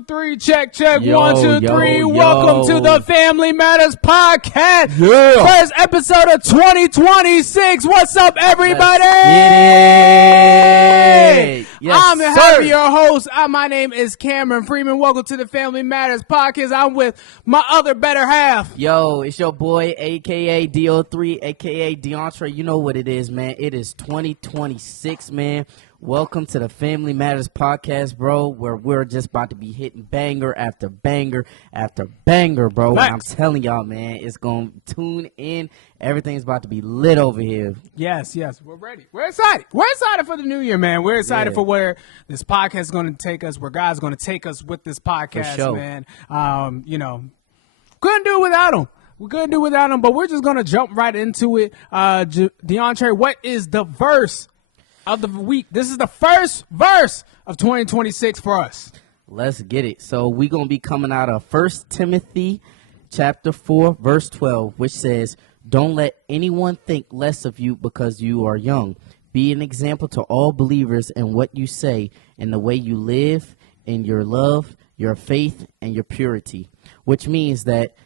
Three, check, Yo, 1, 2, 3. yo. Welcome to the Family Matters podcast. Yeah. First episode of 2026. What's up, everybody? Yes, I'm sir. happy your host. My name is Cameron Freeman. Welcome to the Family Matters podcast. I'm with my other better half. Yo, it's your boy, a.k.a. DO3, a.k.a. DeAndre. You know what it is, man. It is 2026, man. Welcome to the Family Matters podcast, bro, where we're just about to be hitting banger after banger after banger, bro. Nice. And I'm telling y'all, man, it's going to tune in. Everything's about to be lit over here. Yes. We're ready. We're excited. We're excited for the new year, man. We're excited for where this podcast is going to take us, where God's going to take us with this podcast, sure. man. Couldn't do it without him. We couldn't do it without him, but we're just going to jump right into it. DeAndre, what is the verse of the week? This is the first verse of 2026 for us. Let's get it. So we're going to be coming out of 1 Timothy chapter 4, verse 12, which says, "Don't let anyone think less of you because you are young. Be an example to all believers in what you say, in the way you live, in your love, your faith, and your purity." Which means that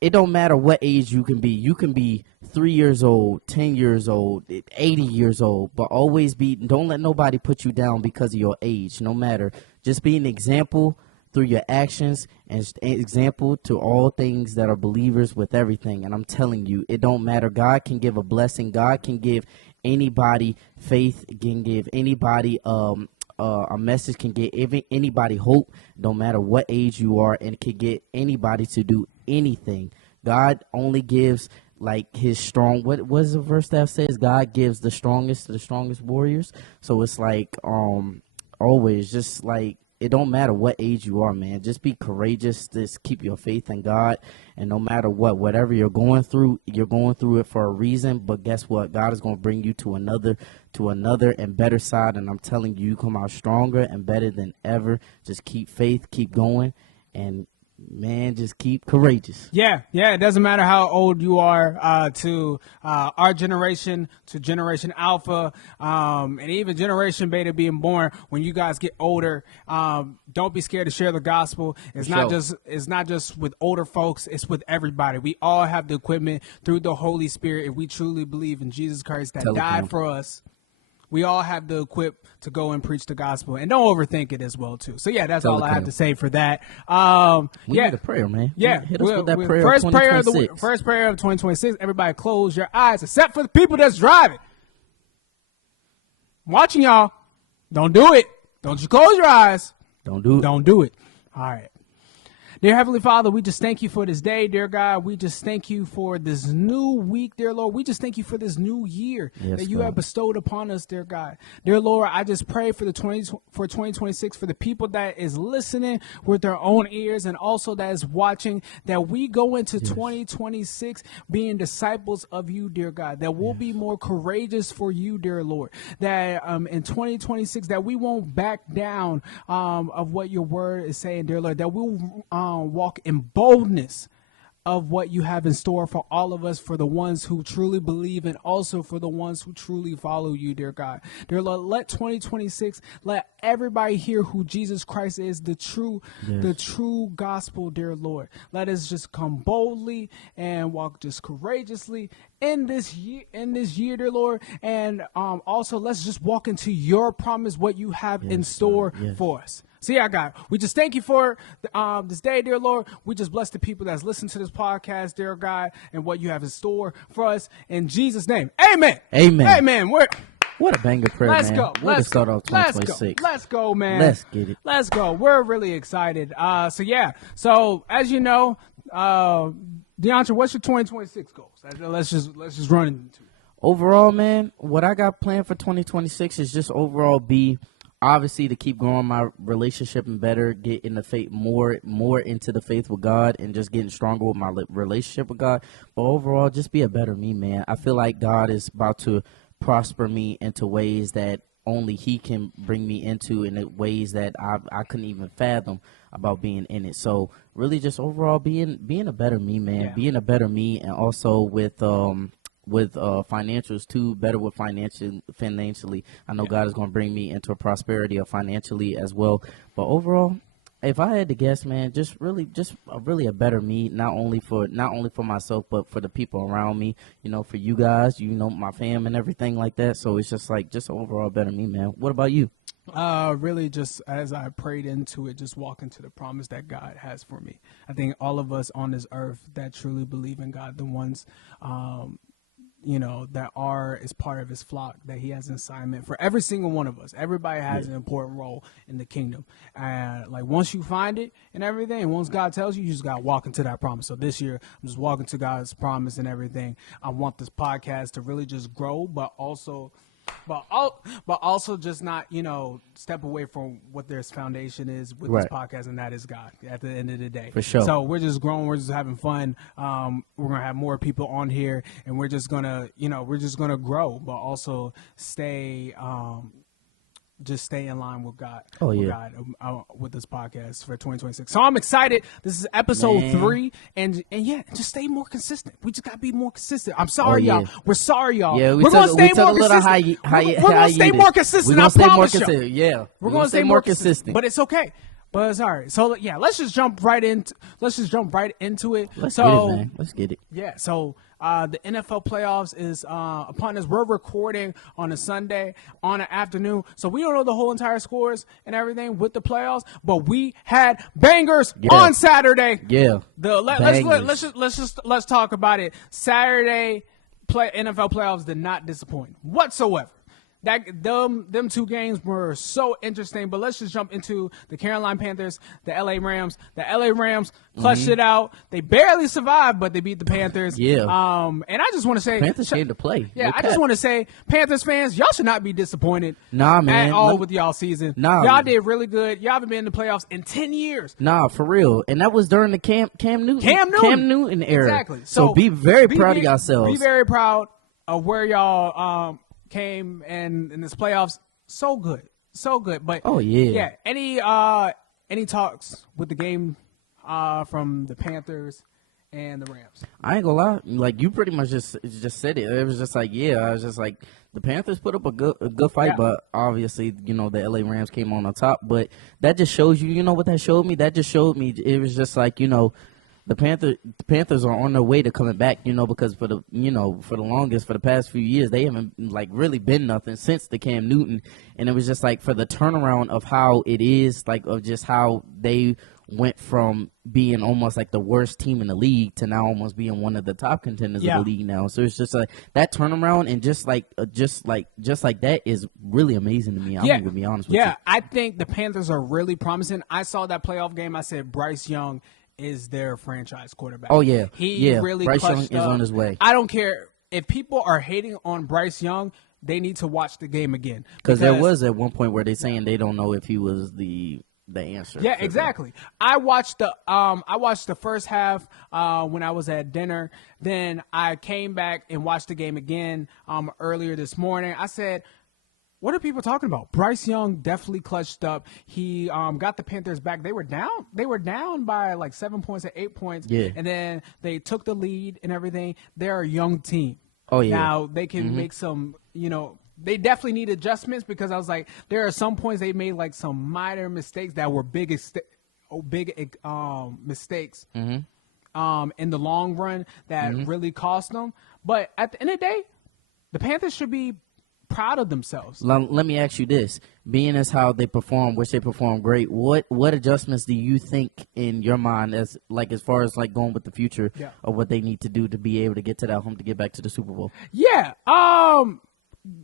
it don't matter what age you can be. You can be 3 years old, 10 years old, 80 years old, but always don't let nobody put you down because of your age, no matter. Just be an example through your actions and an example to all things that are believers with everything. And I'm telling you, it don't matter. God can give a blessing. God can give anybody faith, can give anybody a message, can get anybody hope, no matter what age you are, and can get anybody to do anything. God only gives like his strong, what was the verse that says God gives the strongest to the strongest warriors? So it's like always just like, it don't matter what age you are, man. Just be courageous. Just keep your faith in God. And no matter whatever you're going through it for a reason. But guess what? God is going to bring you to another and better side. And I'm telling you, you come out stronger and better than ever. Just keep faith, keep going, and man, just keep courageous. Yeah. It doesn't matter how old you are, to our generation, to Generation Alpha, and even Generation Beta being born. When you guys get older, don't be scared to share the gospel. It's not just with older folks. It's with everybody. We all have the equipment through the Holy Spirit. If we truly believe in Jesus Christ that died for us, we all have the equip to go and preach the gospel, and don't overthink it as well too. So yeah, that's all I have to say for that. We need a prayer, man. Yeah, hit us with that prayer. First prayer of 2026. Everybody, close your eyes, except for the people that's driving. I'm watching y'all. Don't do it. Don't you close your eyes. Don't do it. Don't do it. All right. Dear Heavenly Father, we just thank you for this day, dear God. We just thank you for this new week, dear Lord. We just thank you for this new year that you have bestowed upon us, dear God. Dear Lord, I just pray for 2026 for the people that is listening with their own ears and also that is watching, that we go into 2026 being disciples of you, dear God, that we'll be more courageous for you, dear Lord, that in 2026 that we won't back down of what your word is saying, dear Lord, that we'll walk in boldness of what you have in store for all of us, for the ones who truly believe and also for the ones who truly follow you, dear God. Dear Lord, let 2026, let everybody hear who Jesus Christ is, the true gospel, dear Lord. Let us just come boldly and walk just courageously in this year, dear Lord. And also let's just walk into your promise, what you have in store for us. So yeah, God, we just thank you for this day, dear Lord. We just bless the people that's listening to this podcast, dear God, and what you have in store for us. In Jesus' name, amen. Amen. Amen. What a banger prayer, Let's man. go. Way to start off 2026. Let's go, man. Let's get it. Let's go. We're really excited. So as you know, DeAndre, what's your 2026 goals? Let's just run into it. Overall, man, what I got planned for 2026 is just overall obviously to keep growing my relationship and better, get in the faith more into the faith with God and just getting stronger with my relationship with God. But overall, just be a better me, man. I feel like God is about to prosper me into ways that only he can bring me into, in ways that I couldn't even fathom about being in it. So really just overall being a better me, man, being a better me, and also with financials too, better with financially. I know God is going to bring me into a prosperity of financially as well. But overall, If I had to guess, man, just really a better me, not only for myself, but for the people around me, for you guys, my fam and everything like that. So it's just overall better me, man. What about you? Really just as I prayed into it, just walk into the promise that God has for me. I think all of us on this earth that truly believe in God, the ones, that is part of his flock, that he has an assignment for every single one of us. Everybody has an important role in the kingdom. And once you find it and everything, and once God tells you, you just got to walk into that promise. So this year, I'm just walking to God's promise and everything. I want this podcast to really just grow, but also just not, step away from what their foundation is with this podcast, and that is God at the end of the day. For sure. So we're just growing. We're just having fun. We're going to have more people on here, and we're just going to, grow, but also stay, just stay in line with God. With this podcast for 2026. So I'm excited. This is episode 3, and just stay more consistent. We just got to be more consistent. I'm sorry, y'all. We're sorry, y'all. Yeah, we're going to stay more consistent. We're going to stay more consistent. I promise you. Yeah, we're going to stay more consistent. But it's okay. But it's all right. So let's just jump right into it. Let's get it, man. Let's get it. Yeah. So the NFL playoffs is upon us. We're recording on a Sunday on an afternoon, so we don't know the whole entire scores and everything with the playoffs. But we had bangers on Saturday. Yeah. Let's talk about it. Saturday NFL playoffs did not disappoint whatsoever. Them two games were so interesting, but let's just jump into the Carolina Panthers, the LA Rams. The LA Rams clutched it out. They barely survived, but they beat the Panthers. Yeah. And I just want to say, Panthers came to play. Yeah, I just want to say, Panthers fans, y'all should not be disappointed. Nah, man. At all with y'all season. Nah, y'all did really good. Y'all haven't been in the playoffs in 10 years. Nah, for real. And that was during the Cam Newton era. Exactly. So be very proud of yourselves. Be very proud of where y'all came and in this playoffs. So good. But any talks with the game from the Panthers and the Rams? I ain't gonna lie, you pretty much just said it. It was just I was just the Panthers put up a good fight, but obviously the LA Rams came on top. But that just shows you what that showed me. That just showed me it was just the Panthers are on their way to coming back, because for the longest, for the past few years, they haven't really been nothing since the Cam Newton. And it was just for the turnaround of how it is, of just how they went from being almost the worst team in the league to now almost being one of the top contenders of the league now. So it's just that turnaround, and just like that is really amazing to me. I'm going to be honest with you. Yeah, I think the Panthers are really promising. I saw that playoff game. I said Bryce Young is their franchise quarterback. Oh, yeah. He really Bryce Young clutched is on his way. I don't care. If people are hating on Bryce Young, they need to watch the game again. Because there was at one point where they're saying they don't know if he was the answer. Yeah, exactly. I watched the first half when I was at dinner. Then I came back and watched the game again earlier this morning. I said, what are people talking about? Bryce Young definitely clutched up. He got the Panthers back. They were down by 7 points or 8 points. Yeah. And then they took the lead and everything. They're a young team. Oh, yeah. Now they can make some, they definitely need adjustments, because I was there are some points they made some minor mistakes that were big mistakes in the long run that really cost them. But at the end of the day, the Panthers should be proud of themselves. Let me ask you this: being as how they perform, which they perform great, what adjustments do you think in your mind as far as going with the future of what they need to do to be able to get to that home, to get back to the Super Bowl? Yeah,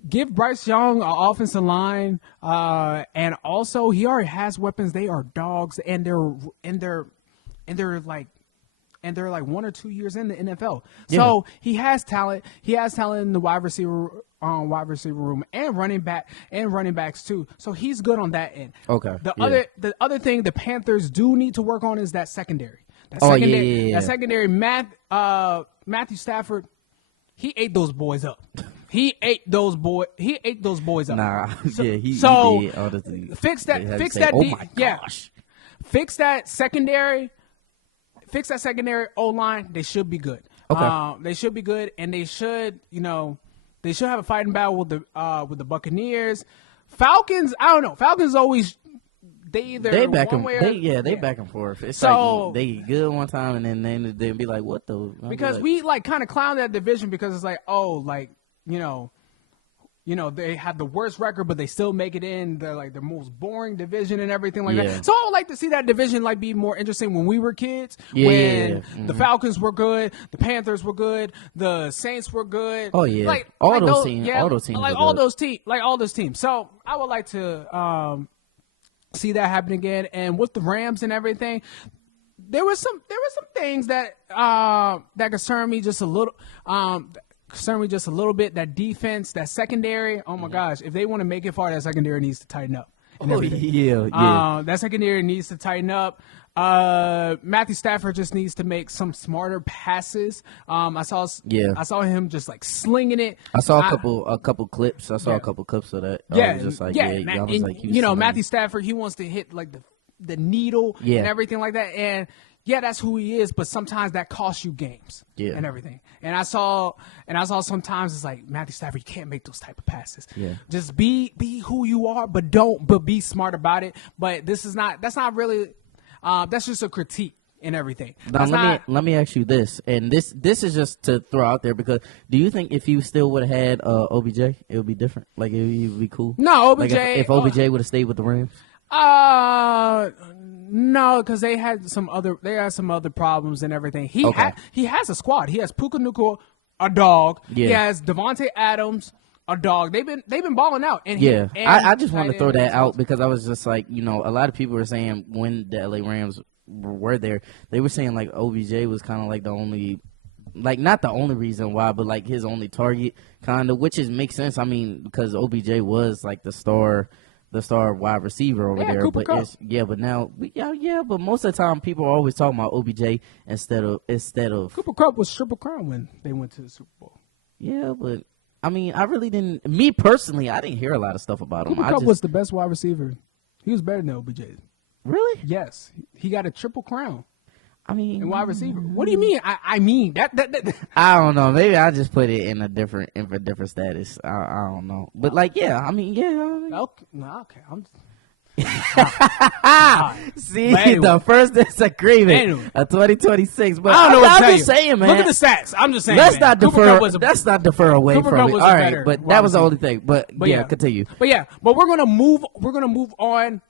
give Bryce Young an offensive line, and also he already has weapons. They are dogs, and they're 1 or 2 years in the NFL. So he has talent. He has talent in the wide receiver room and running backs too. So he's good on that end. Okay. The other thing the Panthers do need to work on is that secondary. That secondary. Matthew Stafford, he ate those boys up. He ate those boys up. Nah, he did. Fix that. Oh my gosh. Fix that secondary. Fix that secondary O-line. They should be good. Okay. They should be good, and they should have a fighting battle with the Buccaneers. Falcons, I don't know. Falcons always they either they back one and way or, they back and forth. It's so like they good one time and then they'll be like, what the? Because we like kind of clown that division because it's like, oh, like they have the worst record, but they still make it in the like the most boring division and everything like that. So I would like to see that division like be more interesting when we were kids. When the Falcons were good, the Panthers were good, the Saints were good. Oh yeah, like all those teams, like all those teams. So I would like to see that happen again. And with the Rams and everything, there was some things that that concern me just a little. Bit. That defense, that secondary. Oh my gosh! If they want to make it far, that secondary needs to tighten up. That secondary needs to tighten up. Matthew Stafford just needs to make some smarter passes. I saw him just like slinging it. I saw a couple clips. I saw a couple clips of that. Matthew Stafford, he wants to hit like the needle and everything like that. And yeah, that's who he is, but sometimes that costs you games and everything. And I saw sometimes it's like, Matthew Stafford, you can't make those type of passes. Yeah. Just be who you are, but be smart about it. But that's not really that's just a critique and everything. Now, let me ask you this, and this is just to throw out there, because do you think if you still would have had OBJ, it would be different? Like it would be cool? No, OBJ. Like if OBJ would have stayed with the Rams? No, because they had some other problems and everything. He has a squad. He has Puka Nacua, a dog. Yeah. He has Devontae Adams, a dog. They've been balling out. And I just want to throw that out because I was just like, a lot of people were saying when the LA Rams were there, they were saying like OBJ was kind of like the only, like not the only reason why, but like his only target kind of, which makes sense. I mean, because OBJ was like the star wide receiver over there. Cooper Kupp. But now but most of the time people are always talking about OBJ instead of Cooper Kupp was Triple Crown when they went to the Super Bowl. Yeah, but I mean, I really didn't. Me personally, I didn't hear a lot of stuff about him. Cooper Kupp was the best wide receiver. He was better than OBJ. Really? Yes, he got a Triple Crown. I mean, and wide receiver. What do you mean? I mean that. I don't know. Maybe I just put it in a different status. I don't know. But like, yeah. I mean, yeah. Okay. See, the first disagreement of 2026. But I don't know what to tell you. Saying, man. Look at the stats. I'm just saying. Let's not defer away Cooper from Kupp it. Was all right, but that was the only thing. But yeah, continue. But we're gonna move on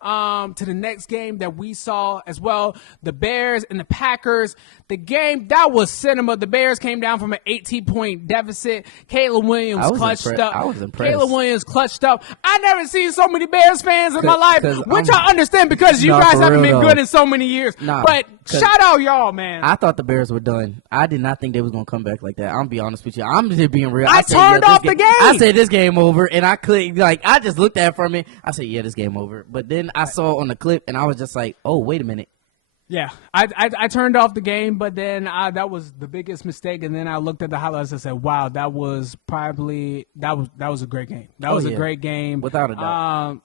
to the next game that we saw as well. The Bears and the Packers. The game that was cinema. The Bears came down from an 18-point deficit. Caleb Williams clutched up. I was impressed. Caleb Williams clutched up. I never seen so many Bears fans in my life. Which I understand because you guys haven't been good in so many years. But shout out y'all, man. I thought the Bears were done. I did not think they was going to come back like that. I'm going to be honest with you. I'm just being real. I turned off the game. I said this game over, and I clicked. Like, I just looked at it for a minute. I said, yeah, this game over. But then I saw on the clip, and I was just like, oh, wait a minute. Yeah, I turned off the game, but then that was the biggest mistake. And then I looked at the highlights and said, "Wow, that was probably that was a great game. That was a great game, without a doubt."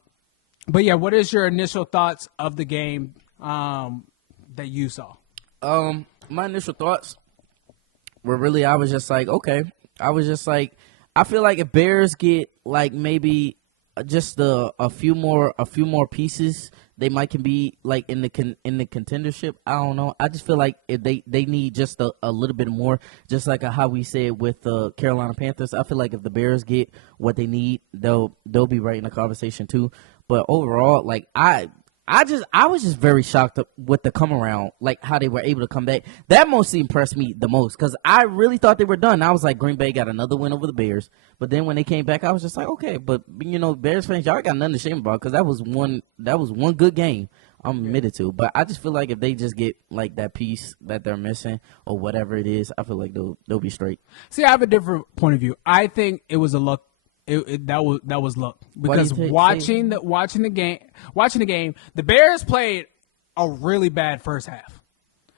But yeah, what is your initial thoughts of the game that you saw? My initial thoughts were really, I was just like, okay. I was just like, I feel like if Bears get like maybe just a few more pieces, they might can be like in the contendership. I don't know. I just feel like if they need just a little bit more, just like how we said with the Carolina Panthers. I feel like if the Bears get what they need, they'll be right in the conversation too. But overall, like I was just very shocked with the come around, like how they were able to come back. That mostly impressed me the most because I really thought they were done. I was like, Green Bay got another win over the Bears. But then when they came back, I was just like, okay, but Bears fans, y'all got nothing to shame about because that was one good game. I'm admitted to, but I just feel like if they just get like that piece that they're missing or whatever it is, I feel like they'll be straight. See, I have a different point of view. I think it was a luck. That was luck because watching the game, the Bears played a really bad first half.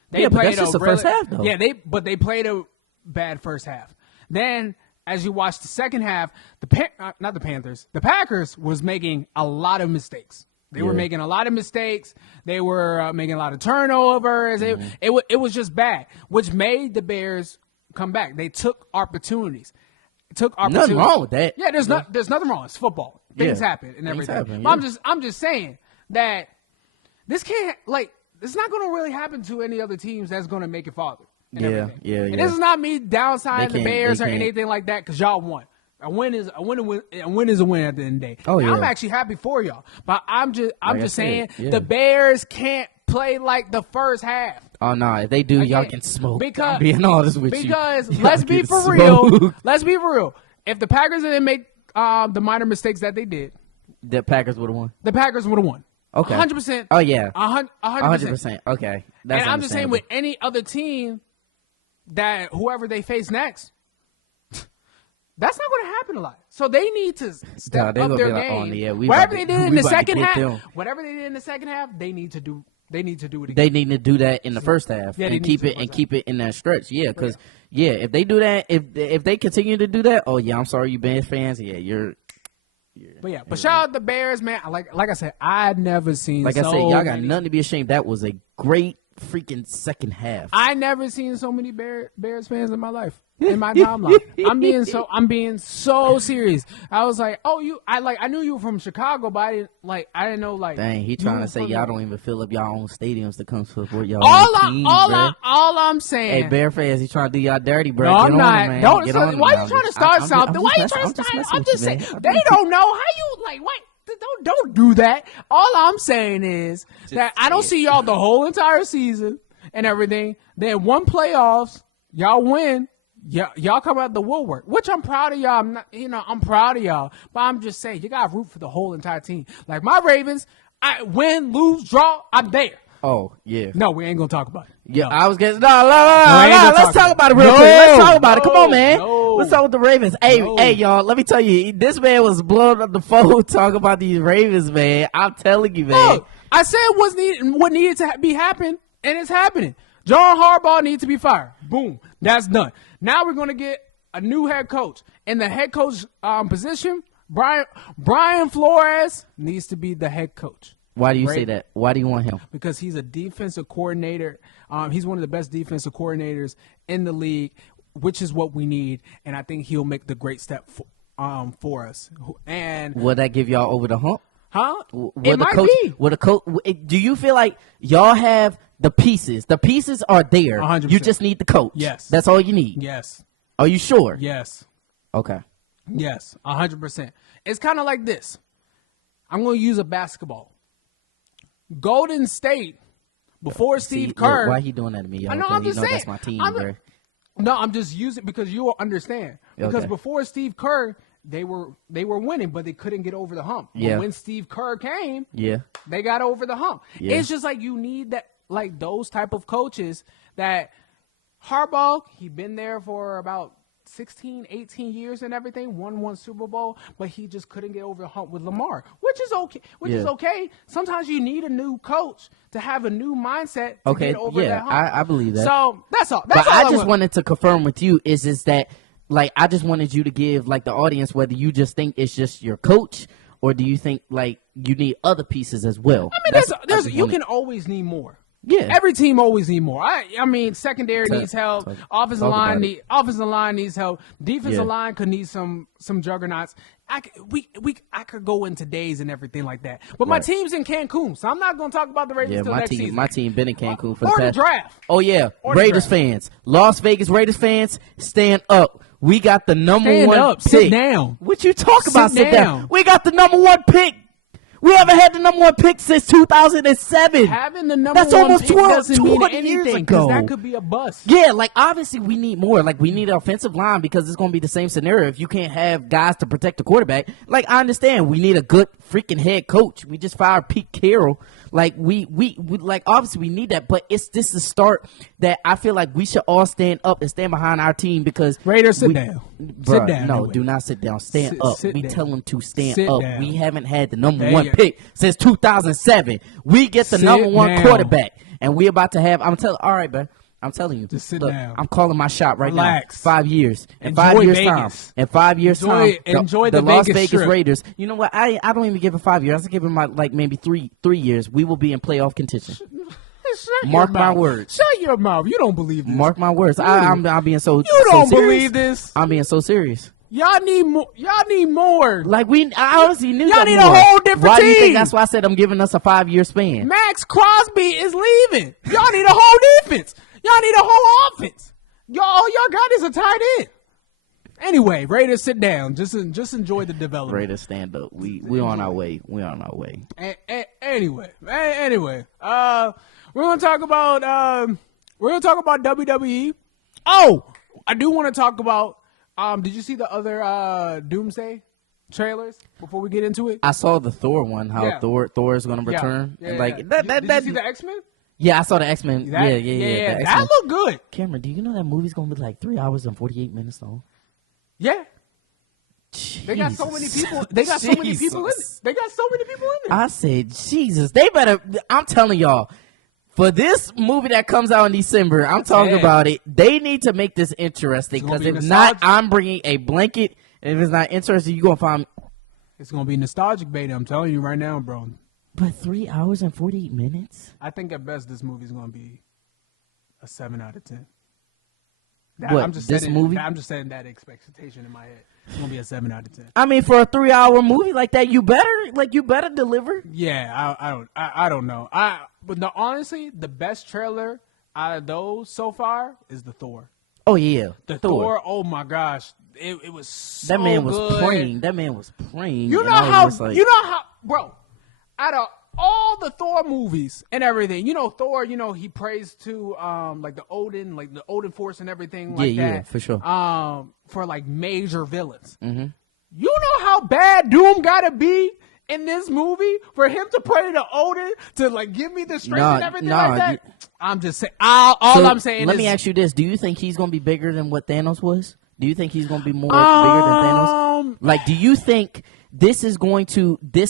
But that's just the first half, though. Yeah, they played a bad first half. Then, as you watch the second half, the Packers was making a lot of mistakes. They were making a lot of mistakes. They were making a lot of turnovers. Mm-hmm. It was just bad, which made the Bears come back. They took opportunities. Nothing wrong with that. Yeah, there's nothing wrong. It's football. Things happen and everything. Happen, but I'm just saying that this can't it's not going to really happen to any other teams that's going to make it farther. And And this is not me downside the Bears or anything like that because y'all won. A win is a win at the end of the day. Oh, yeah. I'm actually happy for y'all, but I'm just saying the Bears can't play like the first half. Oh no, if they do, y'all can smoke. I'm being honest with you. Because let's be for real. Let's be for real. If the Packers didn't make the minor mistakes that they did, the Packers would have won. The Packers would have won. Okay. 100%. Oh yeah. 100%. Okay. And I'm just saying with any other team that whoever they face next, that's not going to happen a lot. So they need to step up their game. Whatever they did in the second half, they need to do. They need to do it again. They need to do that in the first half and keep it in that stretch. Yeah, because if they do that, if they continue to do that, oh yeah, I'm sorry, you Bears fans. Yeah, but shout out the Bears, man. Like I said, I'd never seen. Like I said, y'all got nothing to be ashamed. That was a great freaking second half. I never seen so many Bears fans in my life. In my timeline, I'm being so serious. I was like, I knew you were from Chicago, but I didn't know Dang, he trying to say y'all don't even fill up y'all own stadiums to come support y'all. All I'm saying. Hey, Bear fans, he trying to do y'all dirty, bro. No, I'm not. Why you trying to start something? Why you trying to start? I'm just saying they don't know how you what. Don't do that. All I'm saying is that I don't see y'all the whole entire season and everything. Then one playoffs, y'all win. Y'all come out the woodwork, which I'm proud of y'all. I'm proud of y'all, but I'm just saying you gotta root for the whole entire team. Like my Ravens, I win, lose, draw, I'm there. Oh yeah. No, we ain't gonna talk about it. Yeah, I was getting let's talk about it real quick. Let's talk about it. Come on, man. What's up with the Ravens? Hey, y'all. Let me tell you, this man was blowing up the phone talking about these Ravens, man. I'm telling you, man. Look, I said what needed to be happen, and it's happening. John Harbaugh needs to be fired. Boom, that's done. Now we're going to get a new head coach. In the head coach position, Brian Flores needs to be the head coach. Why do you say that? Why do you want him? Because he's a defensive coordinator. He's one of the best defensive coordinators in the league, which is what we need. And I think he'll make the great step for us. And will that give y'all over the hump? Huh? It might be. Do you feel like y'all have the pieces? The pieces are there. 100%. You just need the coach. Yes. That's all you need. Yes. Are you sure? Yes. Okay. Yes. 100%. It's kind of like this. I'm going to use a basketball. Golden State, before Steve Kerr. Look, why he doing that to me? I know, I'm just saying. That's my team, bro. No, I'm just using it because you will understand. Because before Steve Kerr, they were winning, but they couldn't get over the hump. Yeah. But when Steve Kerr came, yeah, they got over the hump. Yeah. It's just like you need that, like those type of coaches that Harbaugh, he been there for about 16, 18 years and everything, won one Super Bowl, but he just couldn't get over the hump with Lamar, which is okay. Is okay. Sometimes you need a new coach to have a new mindset to get over that hump. I believe that. So that's all. But I just wanted to confirm with you is that, like, I just wanted you to give, like, the audience whether you just think it's just your coach or do you think, like, you need other pieces as well. I mean, you can always need more. Yeah, every team always need more. I mean, secondary needs help. Offensive line needs help. Defensive line could need some juggernauts. I could go into days and everything like that. But my team's in Cancun, so I'm not going to talk about the Ravens till next season. My team been in Cancun for the past. Draft. Oh yeah, Raiders fans, Las Vegas Raiders fans, stand up. We got the number one pick. Sit down. What you talk about? Sit down. We got the number one pick. We haven't had the number one pick since 2007. Having the number That's one almost pick doesn't mean 20 anything years ago. That could be a bust. Yeah, like obviously we need more. Like we need an offensive line because it's going to be the same scenario. If you can't have guys to protect the quarterback, like I understand we need a good freaking head coach. We just fired Pete Carroll. Like we like obviously we need that, but this is the start that I feel like we should all stand up and stand behind our team because Raiders sit down. Sit down. No, do not sit down. Stand up. We tell them to stand up. Down. We haven't had the number one pick since 2007. We get the number one quarterback, and we about to have. All right, man. I'm telling you. Just sit down. I'm calling my shot right now. 5 years. In 5 years time. In 5 years time. Enjoy the Las Vegas Strip. Raiders. You know what? I don't even give it 5 years. I give it like maybe three years. We will be in playoff contention. Mark my words. Shut your mouth. You don't believe this. Mark my words. I'm being so. You don't serious. believe this. I'm being so serious. Y'all need more. Y'all need more. Like I honestly knew y'all that need more. a whole different Why team. do you think that's why I said I'm giving us a 5-year span? Max Crosby is leaving. Y'all need a whole defense. Y'all need a whole offense. All y'all got is a tight end. Anyway, Raiders, sit down. Just enjoy the development. Raiders, stand up. We on our way. We on our way. Anyway, we're gonna talk about WWE. Oh, I do want to talk about. Did you see the other Doomsday trailers before we get into it? I saw the Thor one. How Thor is going to return. Yeah. Like did you see the X-Men? Yeah, I saw the X-Men. Yeah. That looked good. Cameron, do you know that movie's going to be like 3 hours and 48 minutes long? Yeah. Jesus. They got so many people. They got so many people in it. I said, Jesus, they better. I'm telling y'all, for this movie that comes out in December, I'm talking about it. They need to make this interesting because if not, I'm bringing a blanket. And if it's not interesting, you're gonna find. It's gonna be nostalgic, baby. I'm telling you right now, bro. But 3 hours and 48 minutes. I think at best this movie's gonna be a 7 out of 10. I'm just setting that expectation in my head. It's gonna be a 7 out of 10. I mean, for a 3-hour movie like that, you better deliver. Yeah, I don't know. But no, honestly, the best trailer out of those so far is the Thor. Oh yeah, the Thor. Oh my gosh, it was so that man was good. praying. That man was praying. You know how, bro. Out of all the Thor movies and everything, Thor, he prays to like the Odin force and everything like that. Yeah, for sure. For like major villains. Mm-hmm. You know how bad Doom gotta be in this movie for him to pray to Odin to like give me the strength and everything like that? I'm just saying. I'm saying. Let me ask you this: do you think he's gonna be bigger than what Thanos was? Do you think he's gonna be more bigger than Thanos? Like, do you think this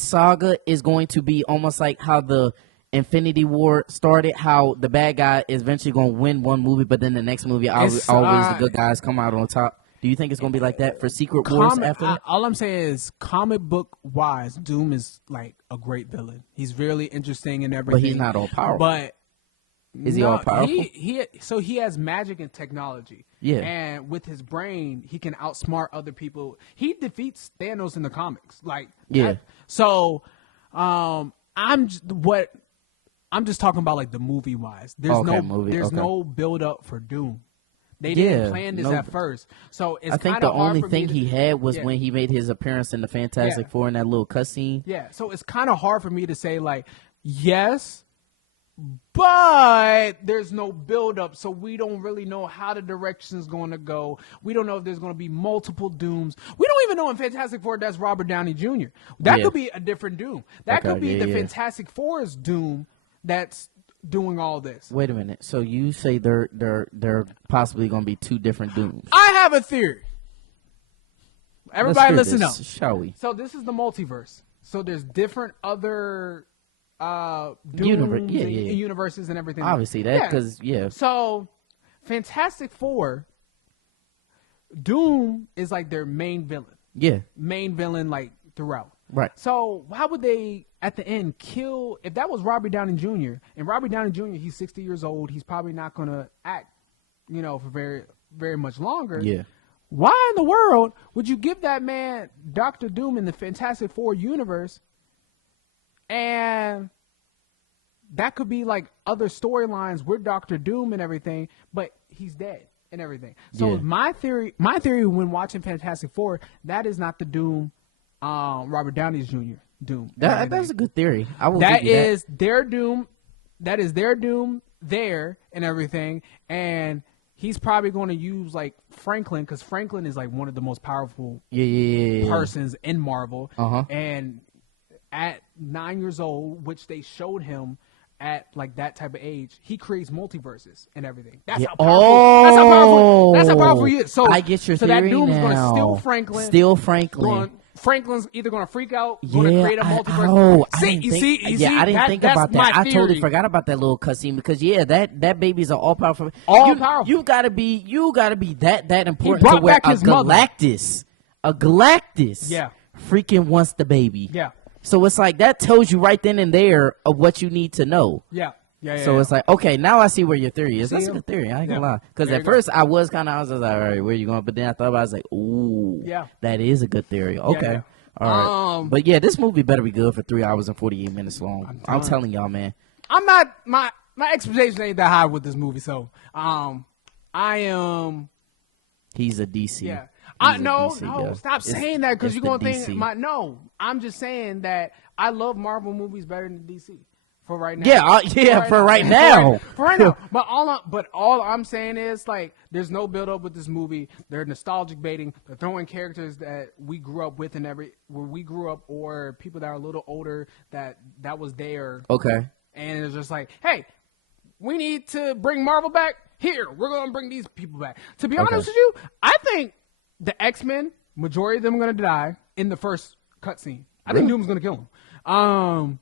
saga is going to be almost like how the Infinity War started, how the bad guy is eventually going to win one movie, but then the next movie always the good guys come out on top? Do you think it's going to be like that for Secret Wars after that? All I'm saying is, comic book wise, Doom is like a great villain. He's really interesting and everything. But he's not all powerful. But is he all powerful? He has magic and technology. Yeah. And with his brain, he can outsmart other people. He defeats Thanos in the comics. Like, yeah. I'm just talking about like the movie wise. There's no build up for Doom. They didn't plan this at first. So it's I think the only thing he had was when he made his appearance in the Fantastic Four in that little cutscene. Yeah. So it's kind of hard for me to say like, yes, but there's no build up. So we don't really know how the direction is going to go. We don't know if there's going to be multiple Dooms. We don't even know in Fantastic Four that's Robert Downey Jr. That could be a different Doom. That could be the Fantastic Four's Doom that's doing all this. Wait a minute. So you say they're possibly going to be two different Dooms? I have a theory. Everybody listen up. Shall we? So this is the multiverse. So there's different other Dooms universes and everything. Obviously that because So Fantastic Four, Doom is like their main villain. Yeah. Main villain like throughout. Right. So why would they at the end kill if that was Robert Downey Jr. and Robert Downey Jr. he's 60 years old, he's probably not gonna act, for very, very much longer. Yeah. Why in the world would you give that man Dr. Doom in the Fantastic Four universe? And that could be like other storylines with Dr. Doom and everything, but he's dead and everything. So my theory when watching Fantastic Four, that is not the Doom, Robert Downey Jr. Doom. That's a good theory. That is their Doom. That is their Doom there and everything. And he's probably going to use like Franklin because Franklin is like one of the most powerful persons in Marvel. And at 9 years old, which they showed him at like that type of age, he creates multiverses and everything. That's how powerful. That's how powerful he is. So I get your theory that Doom's now. going to steal Franklin. Franklin's either going to freak out, going to create a multiverse. I didn't think about that. I totally forgot about that little cutscene because that baby's an all powerful. You gotta be that important to where a Galactus, freaking wants the baby. Yeah. So it's like that tells you right then and there of what you need to know. Yeah. So it's like, okay, now I see where your theory is. That's a good theory. I ain't gonna lie. Because at first I was like, all right, where you going? But then I thought about it, I was like, ooh. Yeah. That is a good theory. Okay. Yeah. All right. But yeah, this movie better be good for 3 hours and 48 minutes long. I'm telling y'all, man. I'm not my expectations ain't that high with this movie, so I am. He's a DC. Yeah. No, Stop saying that because you're gonna DC. think no. I'm just saying that I love Marvel movies better than DC for right now. Yeah, for right now. For right now. But all I'm saying is like there's no build up with this movie. They're nostalgic baiting. They're throwing characters that we grew up with where we grew up, or people that are a little older that was there. Okay. And it's just like, hey, we need to bring Marvel back. Here, we're gonna bring these people back. To be honest with you, I think the X-Men, majority of them are gonna die in the first cutscene. I think Doom's gonna kill him.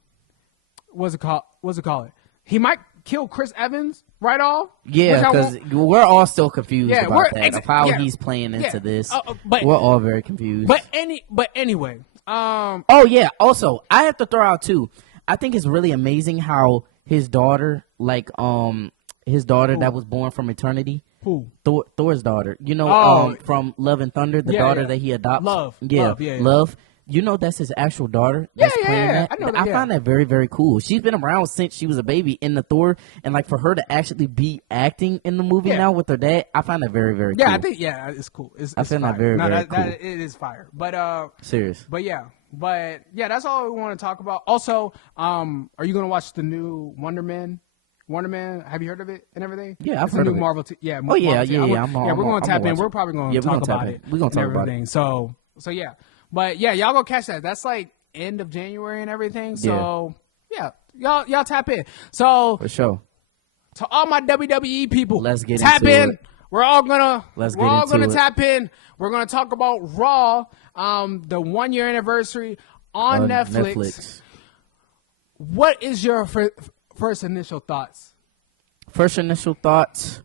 What's it called? He might kill Chris Evans right off. Yeah, because we're all still confused about that of how he's playing into this. But we're all very confused. But anyway. Oh yeah. Also, I have to throw out too. I think it's really amazing how his daughter, that was born from eternity. Who? Thor's daughter. You know, from Love and Thunder, the daughter that he adopts. Love. You know, that's his actual daughter. That's playing that. I know that. I find that very, very cool. She's been around since she was a baby in the Thor, and like for her to actually be acting in the movie now with her dad, I find that very, very cool. Yeah, I think it's cool. I find that very, very cool. It is fire. But serious. But yeah, that's all we want to talk about. Also, are you gonna watch the new Wonder Man? Have you heard of it and everything? Yeah, I've heard of it. Marvel. Yeah. We're going to tap in. We're probably going to talk about it. We're going to talk about it. So yeah. But yeah, y'all go catch that. That's like end of January and everything. So yeah, y'all tap in. So for sure. To all my WWE people, let's get tap into in. It. We're all gonna tap in. We're gonna talk about Raw, the 1 year anniversary on Netflix. What is your first initial thoughts? First initial thoughts.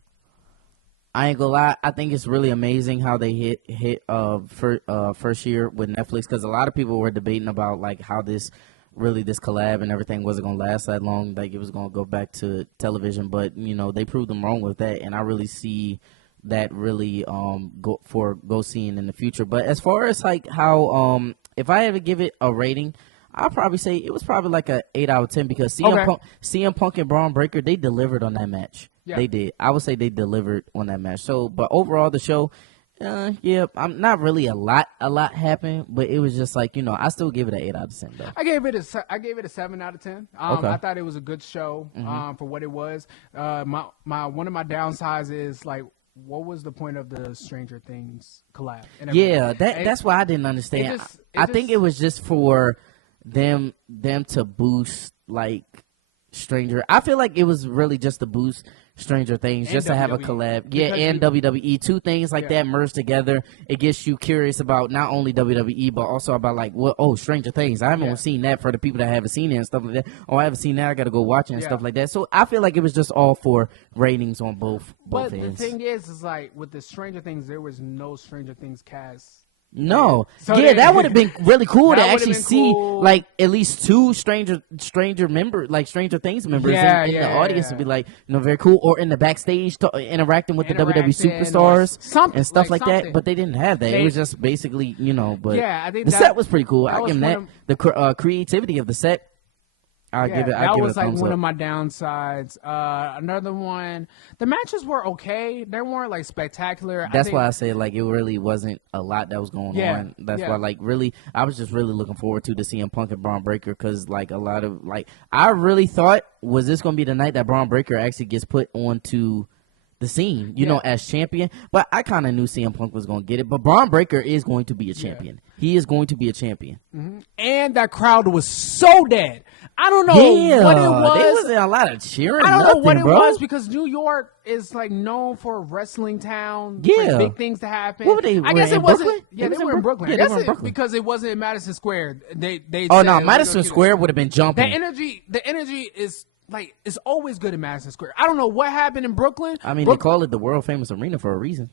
I ain't gonna lie. I think it's really amazing how they hit first year with Netflix, because a lot of people were debating about like how this collab and everything wasn't gonna last that long, like it was gonna go back to television. But you know, they proved them wrong with that, and I really see that really go seeing in the future. But as far as like how if I ever give it a rating, I'll probably say it was probably like a 8 out of 10, because CM Punk and Braun Breaker, they delivered on that match. Yeah. They did. I would say they delivered on that match. So, but overall, the show, I'm not really a lot happened, but it was just like, you know, I still give it an 8 out of 10 though. I gave it a 7 out of 10. I thought it was a good show for what it was. One of my downsides is like, what was the point of the Stranger Things collab? Yeah, that's why I didn't understand. I think it was just for them to boost like Stranger. I feel like it was really just to boost Stranger Things, just to have a collab. And WWE, two things like that merged together. It gets you curious about not only WWE but also about like Stranger Things. I haven't seen that, for the people that haven't seen it and stuff like that. I haven't seen that, I gotta go watch it and stuff like that. So I feel like it was just all for ratings on both ends. The thing is like with the Stranger Things, there was no Stranger Things cast. No, so that would have been really cool to actually see like at least two Stranger members, like Stranger Things members in the audience, and be like, you know, very cool, or in the backstage interacting with the WWE superstars and stuff like that. But they didn't have that. It was just basically, you know. But I think the set was pretty cool. I give them that. The creativity of the set. That was like one of my downsides. Another one, the matches were okay. They weren't like spectacular. That's why I say like it really wasn't a lot that was going on. That's why like really I was just really looking forward to the CM Punk and Braun Breaker, because like a lot of like I really thought, was this going to be the night that Braun Breaker actually gets put onto the scene, you know, as champion. But I kind of knew CM Punk was going to get it. But Braun Breaker is going to be a champion. He is going to be a champion. Mm-hmm. And that crowd was so dead. I don't know what it was. There wasn't a lot of cheering. I don't know what it was, because New York is like known for a wrestling town. For big things to happen. What were they? I guess it wasn't. Brooklyn? Yeah, they were in Brooklyn. Yeah, I guess they were in Brooklyn. because it wasn't in Madison Square. Madison Square would have been jumping. The energy is. Like, it's always good in Madison Square. I don't know what happened in Brooklyn. I mean, they call it the world famous arena for a reason.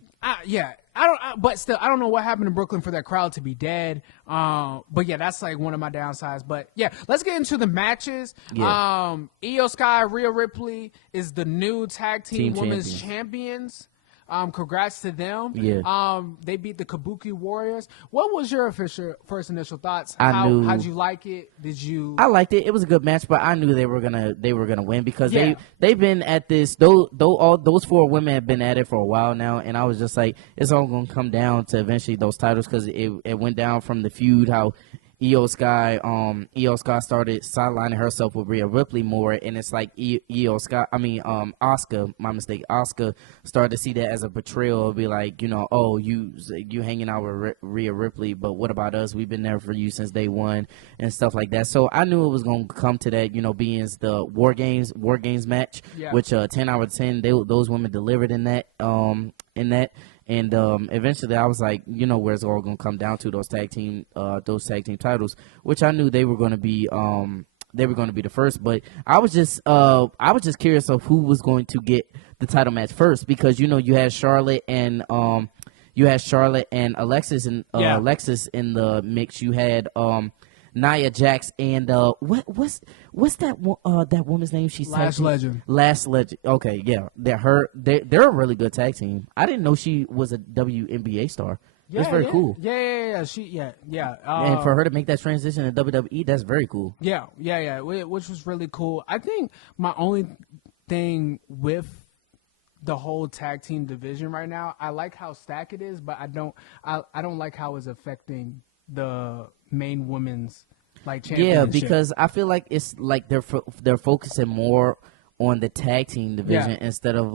But still, I don't know what happened in Brooklyn for that crowd to be dead. But yeah, that's like one of my downsides. But yeah, let's get into the matches. Io Sky, Rhea Ripley is the new tag team women's champions. Congrats to them. Yeah. They beat the Kabuki Warriors. What was your first initial thoughts? How'd you like it? Did you? I liked it. It was a good match, but I knew they were gonna win because Yeah. they've been at this. All those 4 women have been at it for a while now, and I was just like, it's all gonna come down to eventually those titles because it went down from the feud how Io Sky started sidelining herself with Rhea Ripley more, and it's like Asuka, my mistake. Asuka started to see that as a betrayal, be like, oh, you hanging out with Rhea Ripley, but what about us? We've been there for you since day one and stuff like that. So I knew it was gonna come to that, being the War Games match, which 10 out of 10, those women delivered in that. And eventually, I was like, where it's all going to come down to those tag team titles, which I knew they were going to be the first. But I was just curious of who was going to get the title match first because you had Charlotte and Alexis and Alexis in the mix. You had Nia Jax and what's that that woman's name? She's Last Legend. Last Legend. Okay, yeah, they're a really good tag team. I didn't know she was a WNBA star. That's very cool. Yeah. And for her to make that transition to WWE, that's very cool. Yeah. Which was really cool. I think my only thing with the whole tag team division right now, I like how stacked it is, but I don't like how it's affecting the main women's championship. Yeah, because I feel like it's like they're focusing more on the tag team division instead of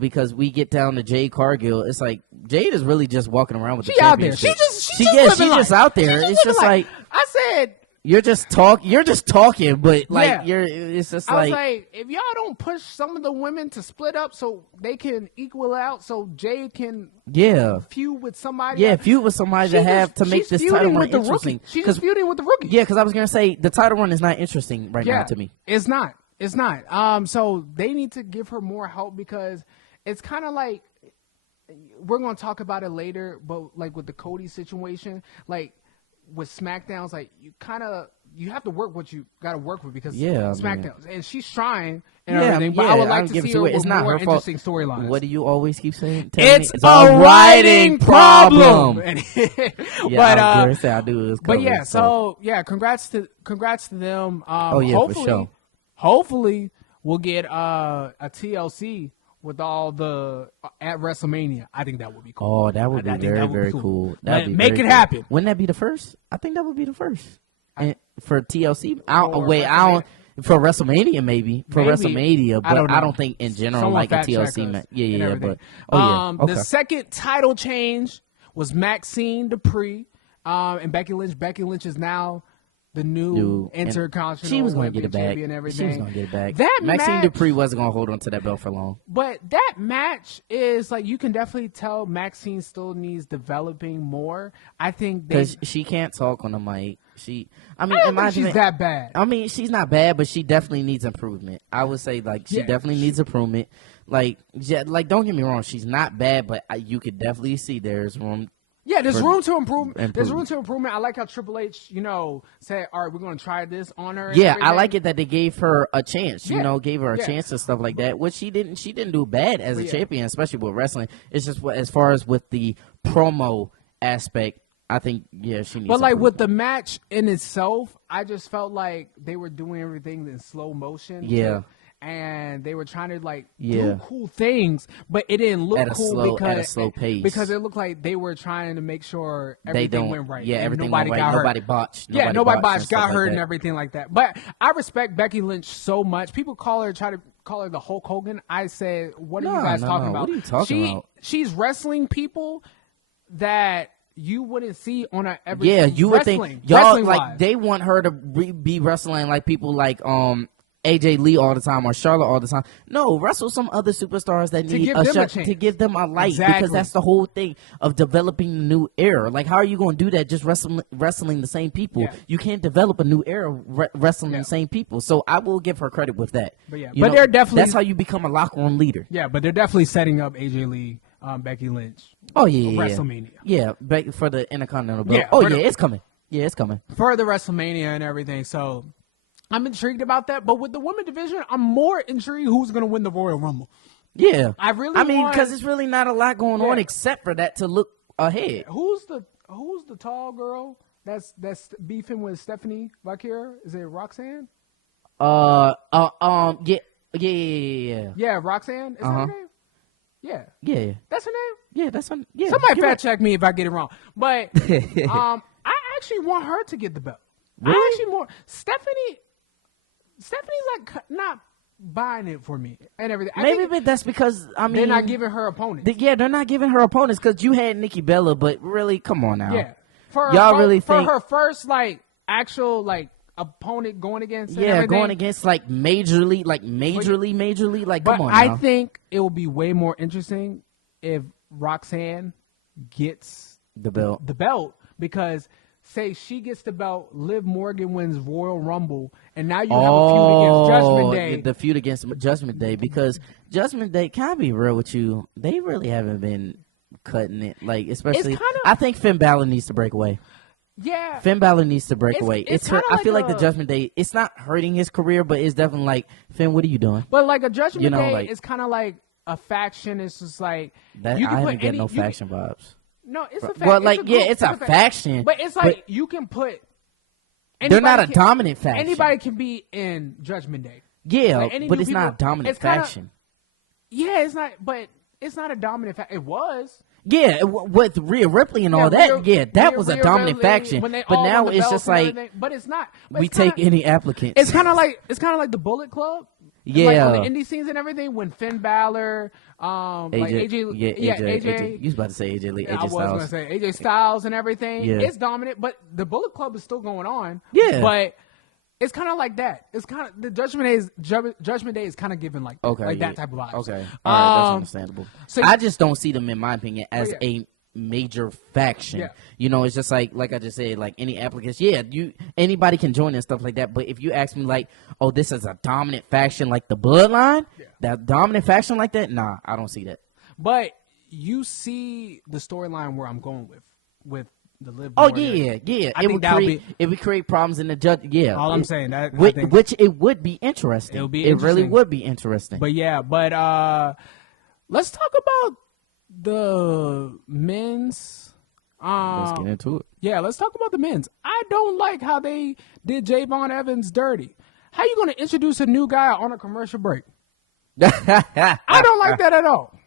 because we get down to Jade Cargill, it's like Jade is really just walking around with the championship. She just out there. It's just like I said. You're just talking, but it's just I was like, if y'all don't push some of the women to split up so they can equal out, so Jade can feud with somebody. Yeah, feud with somebody to make this title run interesting. She's just feuding with the rookie. Yeah, because I was gonna say the title run is not interesting right now to me. It's not. So they need to give her more help because it's kind of like we're gonna talk about it later, but with the Cody situation, with SmackDowns, you have to work what you got to work with because SmackDowns, and she's trying and everything. But I would like to see her with more interesting storylines. What do you always keep saying? It's a writing problem. But I do. But yeah, so congrats to them. For sure. Hopefully, we'll get a TLC with all the at WrestleMania. I think that would be cool. Oh, that would be very cool. Make it happen. Wouldn't that be the first? I think that would be the first. And for TLC, for WrestleMania maybe. For WrestleMania, but I don't think in general a TLC match. Yeah. But the second title change was Maxine Dupree and Becky Lynch. Becky Lynch is now the new Intercontinental she was going to get it back. And everything. She was going to get it back. Maxine Dupree wasn't going to hold on to that belt for long. But that match is you can definitely tell Maxine still needs developing more. I think because she can't talk on the mic. I don't think she's that bad. I mean, she's not bad, but she definitely needs improvement. I would say she definitely needs improvement. Don't get me wrong, she's not bad, but you could definitely see there's room. Yeah, there's room to improve. There's room to improvement. I like how Triple H, said, all right, we're going to try this on her. Yeah, I like it that they gave her a chance, gave her a chance and stuff like that, which she didn't do bad as a champion, especially with wrestling. It's just as far as with the promo aspect, I think, she needs But, with the match in itself, I just felt like they were doing everything in slow motion. Yeah. And they were trying to do cool things, but it didn't look at at a slow pace because it looked like they were trying to make sure everything went right. Yeah, everything nobody went right. Got hurt. Nobody botched. Nobody botched, got hurt, and everything like that. But I respect Becky Lynch so much. People try to call her the Hulk Hogan. I said, what are you guys talking about? What are you talking about? She's wrestling people that you wouldn't see on a every you would think y'all they want her to be wrestling like people like AJ Lee all the time or Charlotte all the time. No, wrestle some other superstars that need a shot to give them a light because that's the whole thing of developing a new era. How are you going to do that just wrestling the same people? Yeah. You can't develop a new era wrestling the same people. So I will give her credit with that. But they're definitely that's how you become a locker room leader. Yeah, but they're definitely setting up AJ Lee, Becky Lynch. Oh yeah, WrestleMania. Yeah, for the Intercontinental belt. It's coming. Yeah, it's coming for the WrestleMania and everything. So I'm intrigued about that. But with the women division, I'm more intrigued who's going to win the Royal Rumble. Yeah. I mean, because it's really not a lot going on except for that to look ahead. Who's the tall girl that's beefing with Stephanie Vakir? Is it Roxanne? Yeah. Yeah, Roxanne. Is that her name? Yeah. Yeah. That's her name? Yeah, that's on. Yeah. Somebody fact check me if I get it wrong. But I actually want her to get the belt. Really? I actually want Stephanie's like not buying it for me and everything. But that's because they're not giving her opponents. They're not giving her opponents because you had Nikki Bella, but really, come on now. Yeah. For her first like actual like opponent going against going against like majorly like come on now. I think it will be way more interesting if Roxanne gets the belt because say she gets the belt, Liv Morgan wins Royal Rumble, and now you have a feud against Judgment Day. The feud against Judgment Day, because Judgment Day, can I be real with you? They really haven't been cutting it, like especially. I think Finn Balor needs to break away. Yeah, Finn Balor needs to break away. I feel like the Judgment Day, it's not hurting his career, but it's definitely like, Finn, what are you doing? But like a Judgment Day is kind of like a faction. It's just like that. I haven't get no faction vibes. No, it's a faction. Well, like, it's a faction. But it's like you can put. They're not a dominant faction. Anybody can be in Judgment Day. Yeah, like but it's not a dominant faction. Yeah, it's not. But it's not a dominant faction. It was. Yeah, with Rhea Ripley and all that. That was a dominant faction. But now it's just like. But it's not. We take any applicants. It's kind of like the Bullet Club. Yeah, like on the indie scenes and everything. When Finn Balor, AJ, like AJ. You was about to say AJ Lee, AJ Styles. I was going to say AJ Styles and everything. Yeah. It's dominant, but the Bullet Club is still going on. Yeah, but it's kind of like that. It's kind of the Judgment Day is kind of given like that type of vibe. Okay, all right, that's understandable. So I just don't see them, in my opinion, as a major faction. You know, it's just like I just said, like any applicants, anybody can join and stuff like that. But if you ask me like, oh, this is a dominant faction like the Bloodline, that dominant faction like that, nah, I don't see that. But you see the storyline where I'm going with the Liv. Oh yeah. It would create problems in the judge. Yeah, all I'm saying that which it would be interesting. It really would be interesting. But let's talk about the men's. Let's get into it. Yeah, let's talk about the men's. I don't like how they did Javon Evans dirty. How you going to introduce a new guy on a commercial break? I don't like that at all.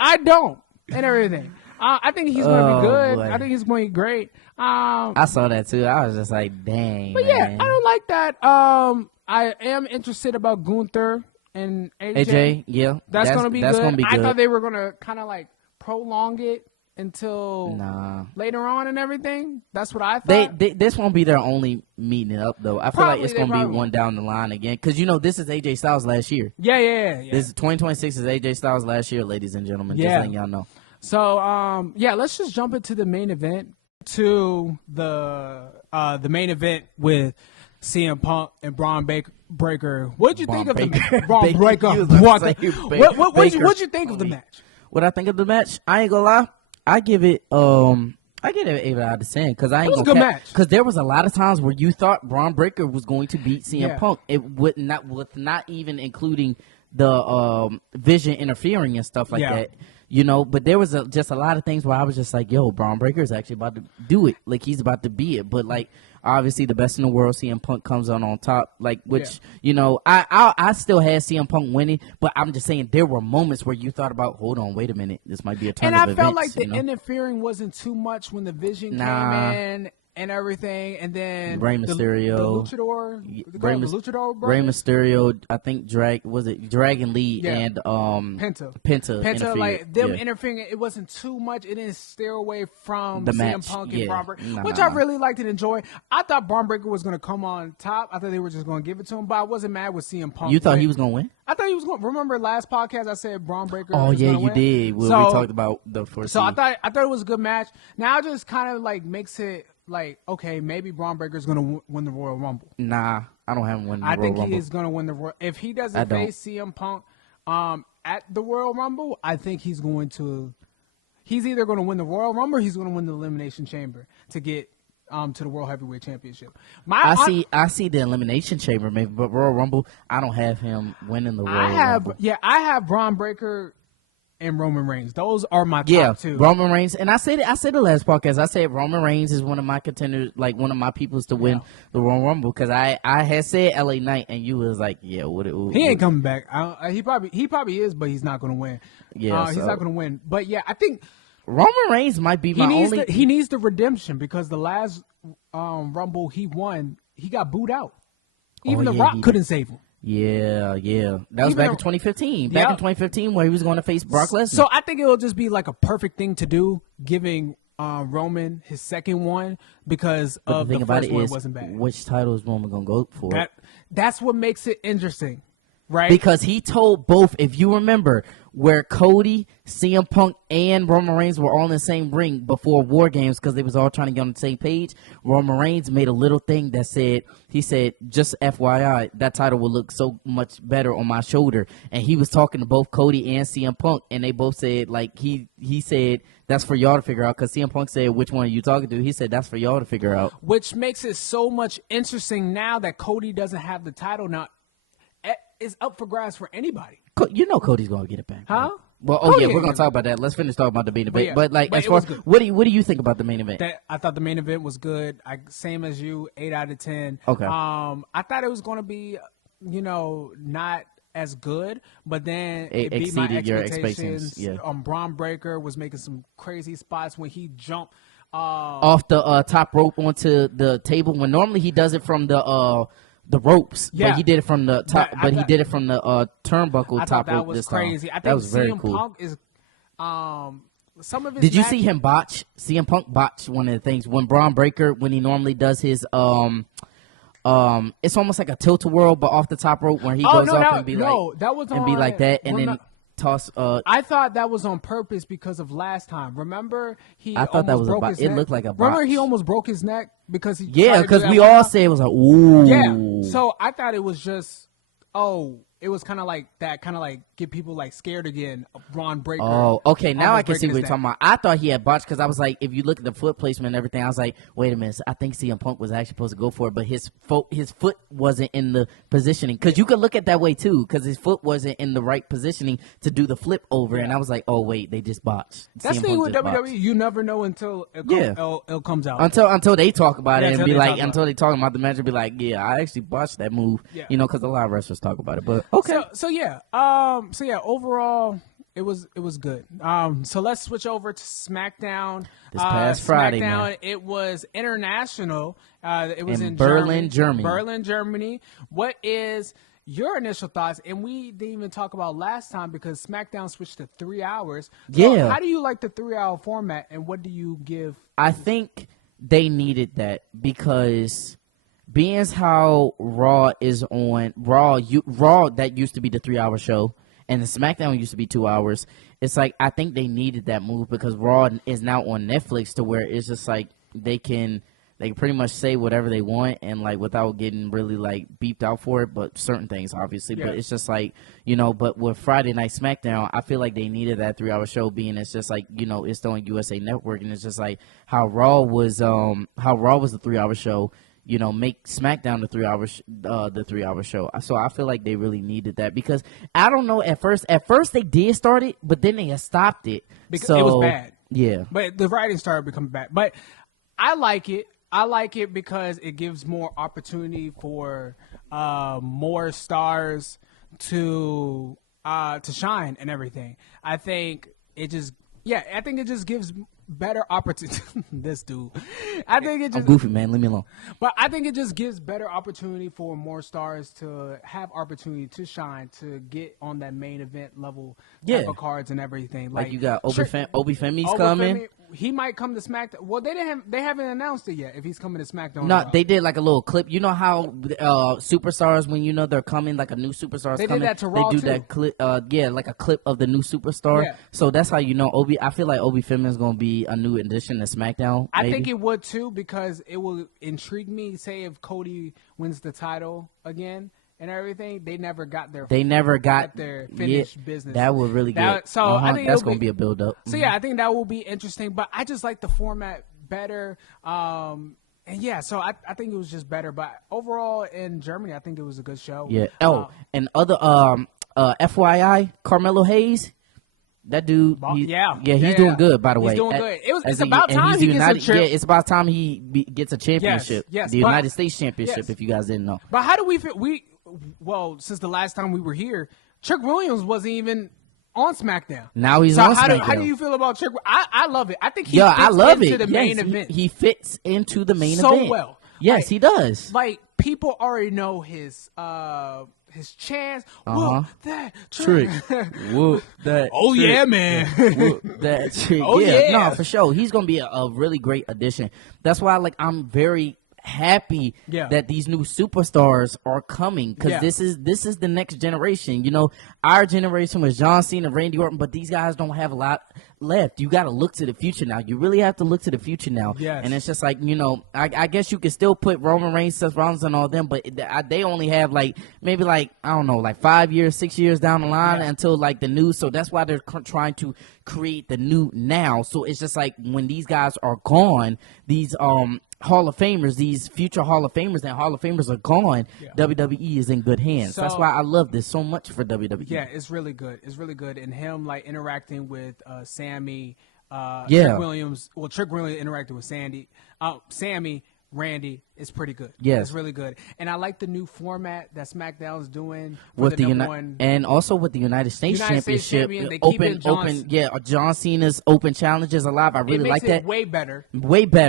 I don't. And everything. I think he's going to be good. Boy. I think he's going to be great. I saw that too. I was just like, dang. But man. I don't like that. I am interested about Gunther and AJ. Yeah. That's going to be good. I thought they were going to kind of like prolong it until later on and everything. That's what I thought. This won't be their only meeting up though. I feel like it's going to be one down the line again, because this is AJ Styles last year. Yeah. This is 2026 is AJ Styles last year, ladies and gentlemen. Just letting y'all know. So let's just jump into the main event. To the main event with CM Punk and Braun Breaker. What'd you think of the match? Braun Breaker. What'd you think of the match? What I think of the match? I ain't gonna lie. I give it 8 out of 10 because I ain't gonna match. Because there was a lot of times where you thought Braun Breaker was going to beat CM Punk. It would not, with not even including the Vision interfering and stuff like that. But there was just a lot of things where I was just like, yo, Braun Breaker is actually about to do it. Like, he's about to be it. But, like, obviously the best in the world, CM Punk comes on top. Like, which, I still had CM Punk winning. But I'm just saying there were moments where you thought about, hold on, wait a minute. This might be a turn of events. And I felt like the interfering wasn't too much when the Vision came in. And everything, and then Rey Mysterio, the Luchador, Rey Mysterio, I think Dragon Lee and Penta, like them interfering. It wasn't too much. It didn't steer away from the CM match. Punk and Braun Breaker, which I really liked and enjoyed. I thought Braun Breaker was going to come on top. I thought they were just going to give it to him, but I wasn't mad with CM Punk. You thought he was going to win? I thought he was going. Remember last podcast I said Braun Breaker. Oh yeah, you did. We talked about the first. So I thought it was a good match. Now it just kind of like makes it. Like, okay, maybe Braun Breaker is going to win the Royal Rumble. Nah, I don't have him win the Royal Rumble. I think he is going to win the Royal. If he doesn't face CM Punk at the Royal Rumble, I think he's either going to win the Royal Rumble or he's going to win the Elimination Chamber to get to the World Heavyweight Championship. I see the Elimination Chamber maybe, but Royal Rumble, I don't have him winning the Royal Rumble. Yeah, I have Braun Breaker and Roman Reigns. Those are my top two. Roman Reigns, and I said the last podcast. I said Roman Reigns is one of my contenders, like one of my peoples to win the Royal Rumble, because I had said LA Knight, and you was like, yeah, he ain't coming back. He probably is, but he's not going to win. Yeah, he's not going to win. But yeah, I think Roman Reigns might be he needs the redemption, because the last Rumble he won, he got booed out. Even The Rock couldn't save him. Yeah. That was back in 2015. Back in 2015 where he was going to face Brock Lesnar. So I think it'll just be like a perfect thing to do, giving Roman his second one, because of the first one wasn't bad. Which title is Roman going to go for? That's what makes it interesting, right? Because he told both, if you remember, where Cody, CM Punk, and Roman Reigns were all in the same ring before War Games because they was all trying to get on the same page. Roman Reigns made a little thing that said, he said, just FYI, that title will look so much better on my shoulder. And he was talking to both Cody and CM Punk, and they both said, like, he said, that's for y'all to figure out, because CM Punk said, which one are you talking to? He said, that's for y'all to figure out. Which makes it so much interesting now that Cody doesn't have the title now. It's up for grabs for anybody. You know Cody's going to get it back. Huh? Right? Well, we're going to talk about that. Let's finish talking about the main event. But as far, what do you think about the main event? I thought the main event was good. Same as you, 8 out of 10. Okay. I thought it was going to be, not as good, but then it beat my expectations. Yeah. Braun Breaker was making some crazy spots when he jumped off the top rope onto the table, when normally he does it from the ropes, but he did it from the top. He did it from the turnbuckle top rope. That was crazy. I think that was very cool. Punk is some of his. Did you see him botch? CM Punk botched one of the things when Braun Breaker, when he normally does his it's almost like a tilt-a-whirl, but off the top rope where he goes up and be like that, and then toss. I thought that was on purpose because of last time. Remember, I thought that was a botch. It looked like a botch. Remember, he almost broke his neck because he. Yeah, because we all said it was like, ooh. Yeah. So I thought it was just, it was kind of like that, get people like scared again. Braun Breaker. Oh, okay. Now I can see what you're talking about. I thought he had botched because I was like, if you look at the foot placement and everything, I was like, wait a minute. I think CM Punk was actually supposed to go for it, but his foot wasn't in the positioning. Because you could look at that way too, because his foot wasn't in the right positioning to do the flip over. And I was like, oh wait, they just botched. That's the thing with WWE. You never know until it comes out. Until they talk about it and be like, until they talk about the match and be like, yeah, I actually botched that move. Yeah. Because a lot of wrestlers talk about it. But okay. So overall, it was good. So let's switch over to SmackDown. This past Friday, man. It was international. It was in Berlin, Germany. Berlin, Germany. What is your initial thoughts? And we didn't even talk about last time because SmackDown switched to 3 hours. So yeah. How do you like the 3-hour format, and what do you give? I think they needed that because being as how Raw is on Raw that used to be the 3-hour show, and the SmackDown used to be 2 hours. It's like I think they needed that move because Raw is now on Netflix to where it's just like they can pretty much say whatever they want and like without getting really like beeped out for it, but certain things obviously. Yeah. But it's just like, but with Friday Night SmackDown, I feel like they needed that 3-hour show being it's just like, it's on USA Network, and it's just like how Raw was the 3-hour show. Make SmackDown the 3-hour show. So I feel like they really needed that because I don't know. At first they did start it, but then they had stopped it because it was bad. Yeah, but the writing started becoming bad. But I like it. I like it because it gives more opportunity for more stars to shine and everything. I think it just gives better opportunity. This dude. I think it just. I'm goofy, man. Leave me alone. But I think it just gives better opportunity for more stars to have opportunity to shine, to get on that main event level type of cards and everything. Like you got Obi Femi's coming. He might come to SmackDown. Well, they haven't announced it yet if he's coming to SmackDown. No, they did like a little clip. You know how superstars, when they're coming, like a new superstar's coming. They did that to Raw They do too. that clip. Like a clip of the new superstar. Yeah. So that's how I feel like Obi Femi is going to be a new addition to SmackDown. I think it would too because it will intrigue me. Say if Cody wins the title again and everything, they never got their finished business. That would really get. So I think that's going to be a build up. So I think that will be interesting. But I just like the format better. And yeah, so I think it was just better. But overall, in Germany, I think it was a good show. Yeah. And other FYI, Carmelo Hayes. That dude, he's doing good. By the way, he's doing good. It's about time he gets a chip. Yeah, it's about time he gets a championship. Yes, the United States championship. If you guys didn't know. But how do we feel? Well, since the last time we were here, Trick Williams wasn't even on SmackDown. Now he's on SmackDown. How do you feel about Trick? I love it. I think he I love into it. the main event. He fits into the main event so well. Yes, he does. Like people already know his chance. Whoop that trick. Whoop that. Oh trick. yeah, man. Whoop that trick. Oh yeah. No, for sure. He's gonna be a really great addition. That's why I'm very happy that these new superstars are coming, because this is the next generation. Our generation was John Cena, Randy Orton, but these guys don't have a lot left. You got to look to the future now. You really have to look to the future now. And it's just I guess you can still put Roman Reigns, Seth Rollins, and all them, but they only have maybe I don't know, 5 years, 6 years down the line until the new. So that's why they're trying to create the new now. So it's just when these guys are gone, these Hall of Famers, these future Hall of Famers and Hall of Famers are gone, WWE is in good hands. So that's why I love this so much for WWE. Yeah, it's really good. It's really good. And him interacting with Sammy, Trick Williams. Well, Trick Williams interacting with Sammy, Randy is pretty good. Yes. It's really good. And I like the new format that SmackDown's doing with and also with the United States Championship. Open, John Cena's open challenges alive. I really like that. Way better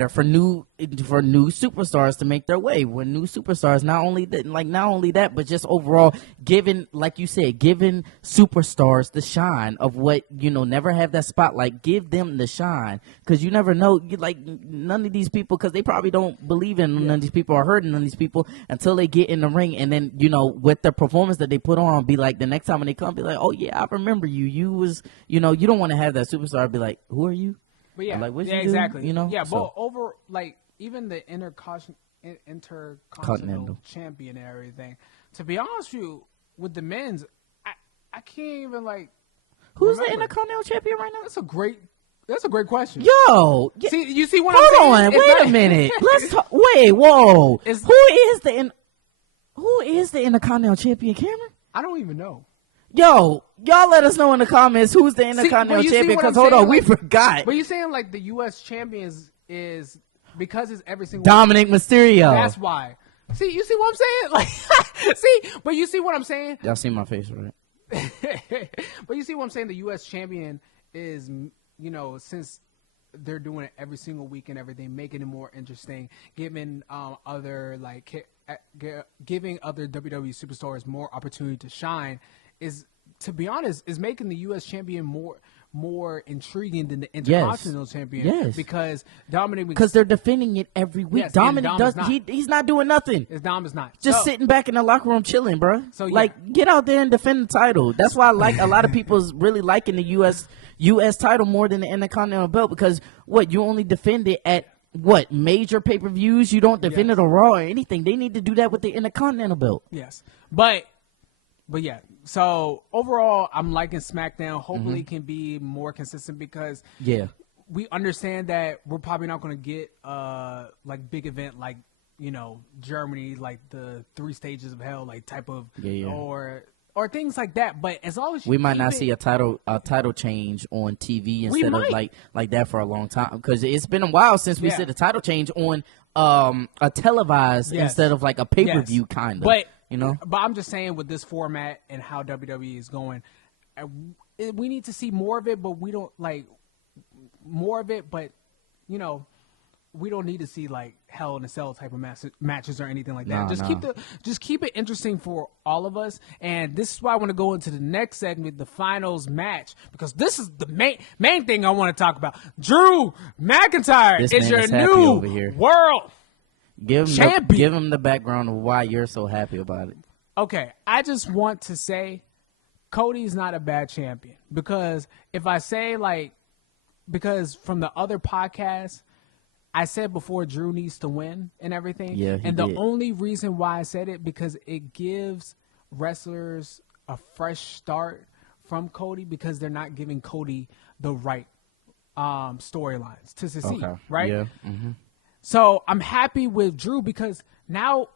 for new superstars to make their way. When new superstars, not only that, but just overall giving, like you said, giving superstars the shine of what never have that spotlight. Give them the shine, because you never know. None of these people, because they probably don't believe in none of these people, are hurting none of these people until they get in the ring, and then with the performance that they put on, be the next time when they come, be oh yeah, I remember you. You was you don't want to have that superstar be who are you? But yeah, what you exactly. Do? But over even the intercontinental champion and everything. To be honest with you, with the men's, I can't even who's the intercontinental champion right now? That's a great question. Yo, you see what I'm saying? Hold on, wait a minute. Let's talk. Wait, whoa. Who is the Intercontinental Champion, Cameron? I don't even know. Yo, y'all let us know in the comments who's the Intercontinental Champion, because hold on, we forgot. But you saying the U.S. champion is because it's every single Dominic Mysterio. That's why. See, you see what I'm saying? But you see what I'm saying? Y'all see my face, right? But you see what I'm saying? The U.S. champion is, since they're doing it every single week and everything, making it more interesting, giving giving other WWE superstars more opportunity to shine, is, to be honest, is making the U.S. champion more intriguing than the Intercontinental champion. Yes. Because Dominic, because they're defending it every week. Yes, Dominic he's not doing nothing. Dom is not just sitting back in the locker room chilling, bro. So get out there and defend the title. That's why a lot of people's really liking the U.S. title more than the Intercontinental belt, because you only defend it at major pay-per-views. You don't defend it on Raw or anything. They need to do that with the Intercontinental belt. Yes, but yeah. So overall, I'm liking SmackDown. Hopefully, it can be more consistent, because we understand that we're probably not going to get big event Germany, the 3 stages of hell type of or things like that. But as long as we might not see a title change on TV instead of like that for a long time, because it's been a while since we see a title change on a televised instead of a pay-per-view kind of. But but I'm just saying, with this format and how WWE is going, we need to see more of it. But we don't more of it. But we don't need to see Hell in a Cell type of matches or anything like that. Just keep it interesting for all of us. And this is why I want to go into the next segment, the finals match, because this is the main thing I want to talk about. Drew McIntyre is your new world champion. Give him the background of why you're so happy about it. Okay, I just want to say Cody's not a bad champion, because if I say because from the other podcasts, I said before Drew needs to win and everything. Yeah, and the only reason why I said it, because it gives wrestlers a fresh start from Cody, because they're not giving Cody the right storylines to succeed, right? Yeah. Mm-hmm. So I'm happy with Drew because now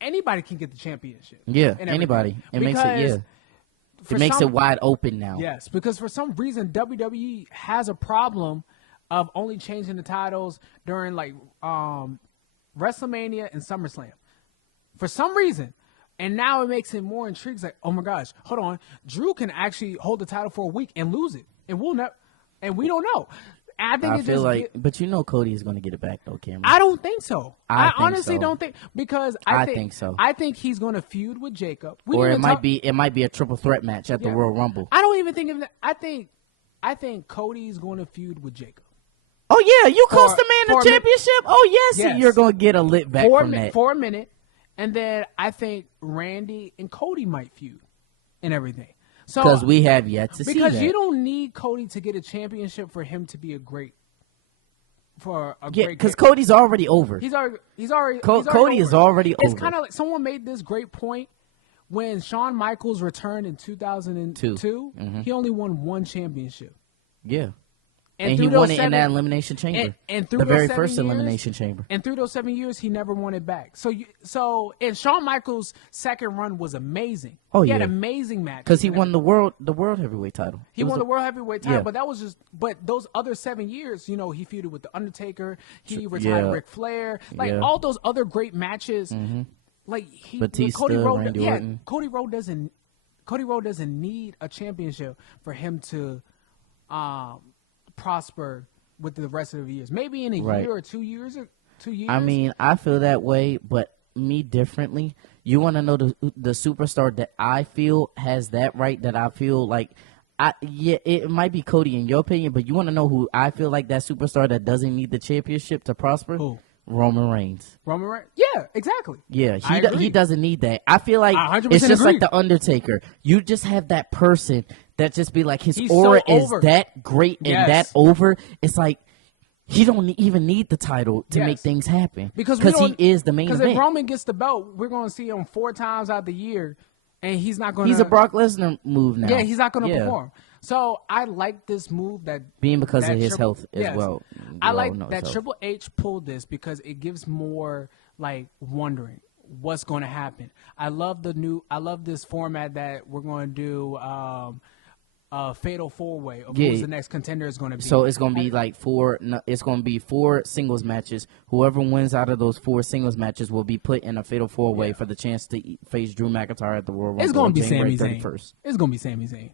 anybody can get the championship. Yeah, anybody. It makes it wide open now. Yes, because for some reason WWE has a problem of only changing the titles during like WrestleMania and SummerSlam. For some reason. And now it makes it more intriguing. Like, oh my gosh, hold on. Drew can actually hold the title for a week and lose it. And we don't know. I feel like, but you know Cody is going to get it back though, Cameron. I don't think so. I honestly don't think, because I think so. I think he's going to feud with Jacob. It might be a triple threat match at the Royal Rumble. I don't even think of that. I think Cody's going to feud with Jacob. Oh yeah, you cost the man the championship. Oh yes, you're going to get a lit back from that for a minute, and then I think Randy and Cody might feud and everything. So, because we have yet to see that. Because you don't need Cody to get a championship for him to be a great. Because Cody's already over. He's already Cody is already over. It's kind of like someone made this great point when Shawn Michaels returned in 2002. Mm-hmm. He only won one championship. Yeah. And he won it in that Elimination Chamber. And through the very first Elimination Chamber. And through those 7 years, he never won it back. So and Shawn Michaels' second run was amazing. Oh, he had amazing matches. Because he won the world heavyweight title. He won the world heavyweight title, but that was just. But those other 7 years, he feuded with the Undertaker. He retired Ric Flair. Like all those other great matches. Mm-hmm. Like Batista, Cody Rhodes, Randy Orton. Cody Rhodes doesn't need a championship for him to prosper with the rest of the years. Maybe in a year or 2 years. I mean, I feel that way, but me differently. You want to know the superstar that I feel has that right, that I feel like, it might be Cody in your opinion, but you want to know who I feel like that superstar that doesn't need the championship to prosper? Who? Roman Reigns. Roman Reigns? Yeah, exactly. Yeah, he doesn't need that. I feel like it's just like the Undertaker. You just have that person that just be like, his aura is that great and that over. It's like, he don't even need the title to make things happen. Because he is the main event. Because if Roman gets the belt, we're going to see him 4 times out the year, and he's not going to... He's a Brock Lesnar move now. Yeah, he's not going to perform. So I like this move being because of his health as well. I like that Triple H pulled this because it gives more like wondering what's going to happen. I love this format that we're going to do a fatal 4-way of who's the next contender is going to be. So it's going to be like 4. It's going to be 4 singles matches. Whoever wins out of those 4 singles matches will be put in a fatal 4-way for the chance to face Drew McIntyre at the Royal Rumble. It's going to be January Sami 31st. Zayn. It's going to be Sami Zayn.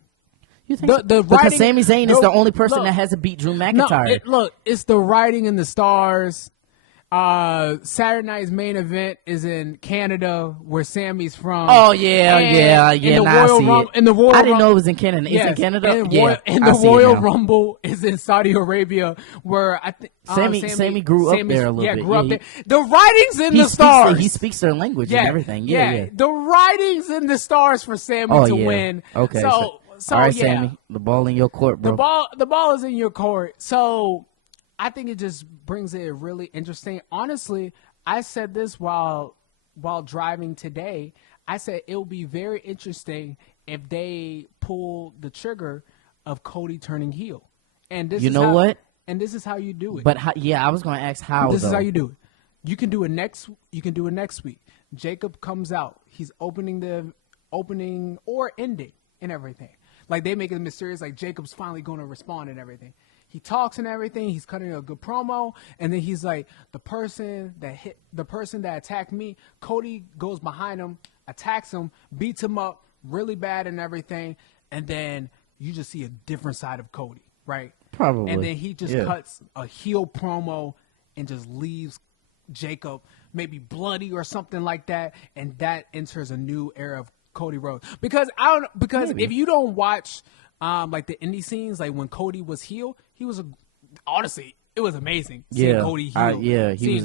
You think because Sami Zayn is the only person that hasn't beat Drew McIntyre. It's the writing in the stars. Saturday night's main event is in Canada, where Sammy's from. Oh yeah. I see it. I didn't know it was in Canada. Yes, it's in Canada. And the Royal Rumble is in Saudi Arabia, where I think Sammy grew up there a little bit. Grew up there. The writing's in the stars. He speaks their language and everything. Yeah. The writing's in the stars for Sammy to win. Okay. So all right, Sammy, the ball in your court, bro. The ball is in your court. So I think it just brings it really interesting. Honestly, I said this while driving today. I said it will be very interesting if they pull the trigger of Cody turning heel. And this what? And this is how you do it. But I was going to ask how. This is how you do it. You can do it next week. Jacob comes out. He's opening or ending and everything. Like, they make it mysterious, like Jacob's finally going to respond and everything. He talks and everything. He's cutting a good promo. And then he's like, the person that attacked me, Cody goes behind him, attacks him, beats him up really bad and everything. And then you just see a different side of Cody, right? Probably. And then he just cuts a heel promo and just leaves Jacob maybe bloody or something like that. And that enters a new era of Cody Rhodes. Because if you don't watch like the indie scenes, like when Cody was heel, honestly, it was amazing seeing Cody heel. He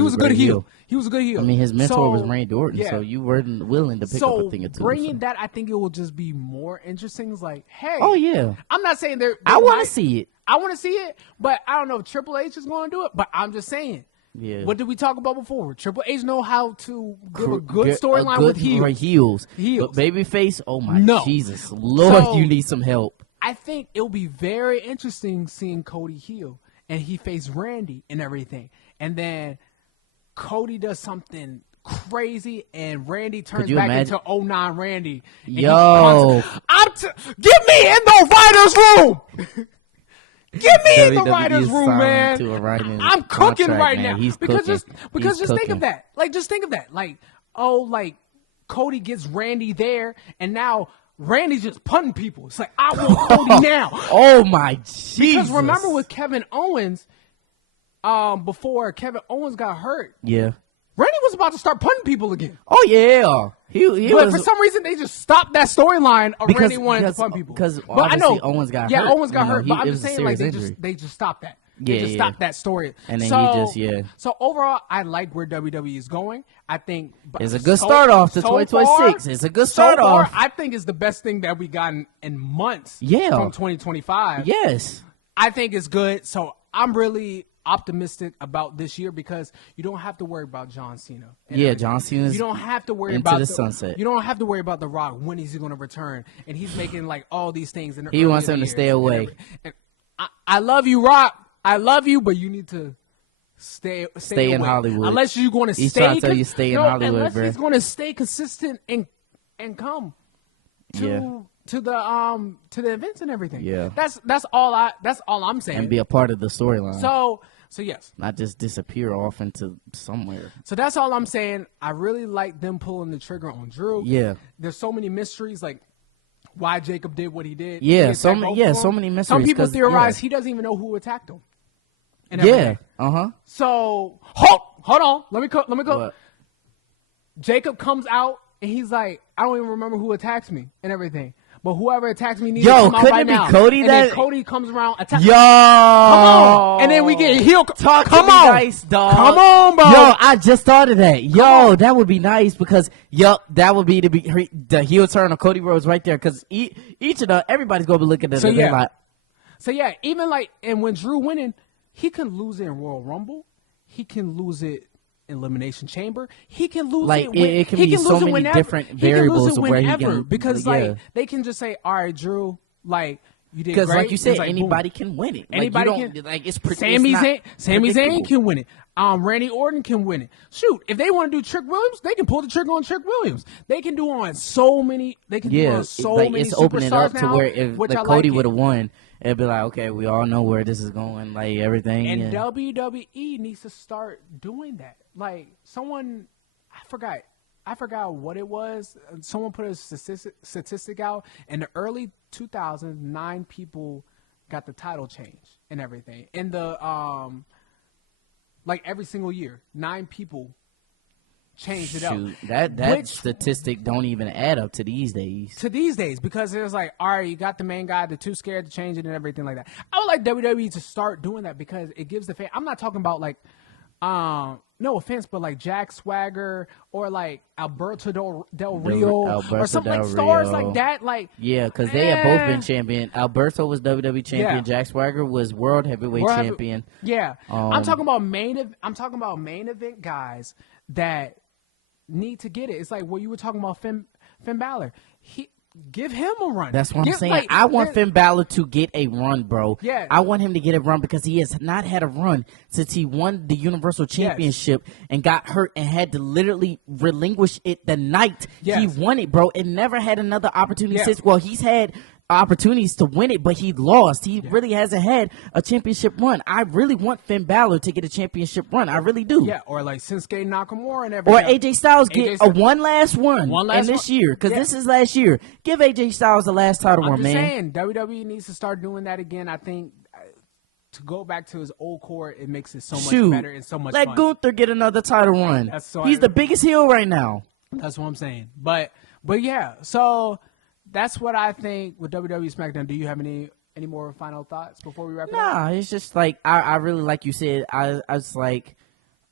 was a good heel. He was a good heel. I mean, his mentor was Randy Orton, so you weren't willing to pick up a thing or two. Bringing that, I think it will just be more interesting. It's like, hey, I'm not saying I want to see it. I want to see it, but I don't know if Triple H is going to do it. But I'm just saying. Yeah. What did we talk about before? Triple H know how to give a good storyline with heels. But babyface, oh my Jesus, Lord, you need some help. I think it'll be very interesting seeing Cody heel and he faced Randy and everything. and then Cody does something crazy, and Randy turns you back imagine? into 09 Randy. And Yo. Get me in the writer's room! Get me in the WWE writer's room, man! to a writing I'm cooking contract, right man. now. He's Because cooking. just think of that. Like, just think of that. Like, Cody gets Randy there, and now Randy's just punting people. It's like, I want Cody now. Oh, my Jesus. Because remember with Kevin Owens, before Kevin Owens got hurt, Yeah. Randy was about to start punting people again. Oh, yeah. He But was, for some reason, they just stopped that storyline of Because- Randy wanting to because- punt people. because But I know obviously Owens got hurt. Yeah, Owens got You know, hurt. But I'm it just was a saying, like, serious injury. they just stopped that. They just Yeah. stopped that story. And then so, he just, yeah. So overall, I like where WWE is going. I think It's a good start off to 2026. It's a good start off. I think it's the best thing that we gotten in months. Yeah. From 2025. Yes. I think it's good. So I'm really optimistic about this year because you don't have to worry about John Cena. Yeah, John Cena's You don't have to worry into about the sunset. You don't have to worry about The Rock. When is he going to return? And he's making like all these things. He wants him to stay away. And I love you, Rock. I love you, but you need to stay in away. Hollywood. Unless you're going to He's stay. trying to tell you stay in Hollywood, unless bro. he's going to stay consistent and come to the events and everything. Yeah. That's all I'm saying. And be a part of the storyline. So yes. Not just disappear off into somewhere. So that's all I'm saying. I really like them pulling the trigger on Drew. Yeah. There's so many mysteries, like why Jacob did what he did. Yeah, He so attacked many- both yeah, of them. so many mysteries, Some people 'cause, theorize yeah. he doesn't even know who attacked him. And Yeah. everything. Uh-huh. So hold on. Let me go. What? Jacob comes out and he's like, I don't even remember who attacked me and everything. But whoever attacks me needs Yo, to come out couldn't right it be now. Cody and that- then Cody comes around, attacks. Yo! Come on. And then we get heel. Talk Come to me on. nice, dog. Come on, bro. Yo, I just thought of that. Yo, that would be nice because, that would be the heel turn of Cody Rhodes right there because each of everybody's going to be looking at So, it yeah. like, So yeah, even like, and when Drew winning, he can lose it in Royal Rumble. He can lose it in Elimination Chamber. He can lose Like, it. it can be lose so it many whenever. different He can variables lose it of where he whenever, can- because yeah. like they can just say, all right, Drew, like you did great. because like you said, It's like, anybody boom. can win it. Anybody like, you don't, can. Like it's Sami Zayn predictable. can win it. Randy Orton can win it. Shoot, if they want to do Trick Williams, they can pull the trigger on Trick Williams. They can do on so many. They can do Yeah, on so like many it's opening superstars up now, to where if which like I Cody like would it. have won, it'd be like, okay, we all know where this is going, like everything. And yeah. WWE needs to start doing that. Like someone, I forgot what it was. Someone put a statistic out. In the early 2000s, 9 people got the title change and everything. In the like every single year, 9 people changed it up. Shoot, that statistic don't even add up to these days. To these days, because it was like, all right, you got the main guy, they're too scared to change it and everything like that. I would like WWE to start doing that because it gives the fan. I'm not talking about like, no offense, but like Jack Swagger or like Alberto Del Rio Alberto or something Del like stars Rio. like that. Like, Yeah, because they have both been champion. Alberto was WWE champion. Yeah. Jack Swagger was world heavyweight World Heavy- champion. yeah, I'm talking about main event guys that need to get it. It's like what you were talking about, Finn Balor. Give him a run. That's what I'm saying. like, I want Finn Balor to get a run, bro. Yeah. I want him to get a run because he has not had a run since he won the Universal Championship and got hurt and had to literally relinquish it the night he Yes. won it, bro, and never had another opportunity Yeah. since. Well, he's had opportunities to win it, but he lost. He really hasn't had a championship run. I really want Finn Balor to get a championship run. I really do. Yeah, or like Shinsuke Nakamura and Or everything. AJ Styles get a one last run One last in this one. year because Yeah. this is last year. Give AJ Styles the last title I'm run, just man. saying, WWE needs to start doing that again. I think to go back to his old core, it makes it so much better and so much Let fun. Gunther get another title run. That's so He's the biggest heel right now. That's what I'm saying. But yeah, so that's what I think with WWE SmackDown. Do you have any more final thoughts before we wrap it up? Nah, it's just like I really, like you said, I was like,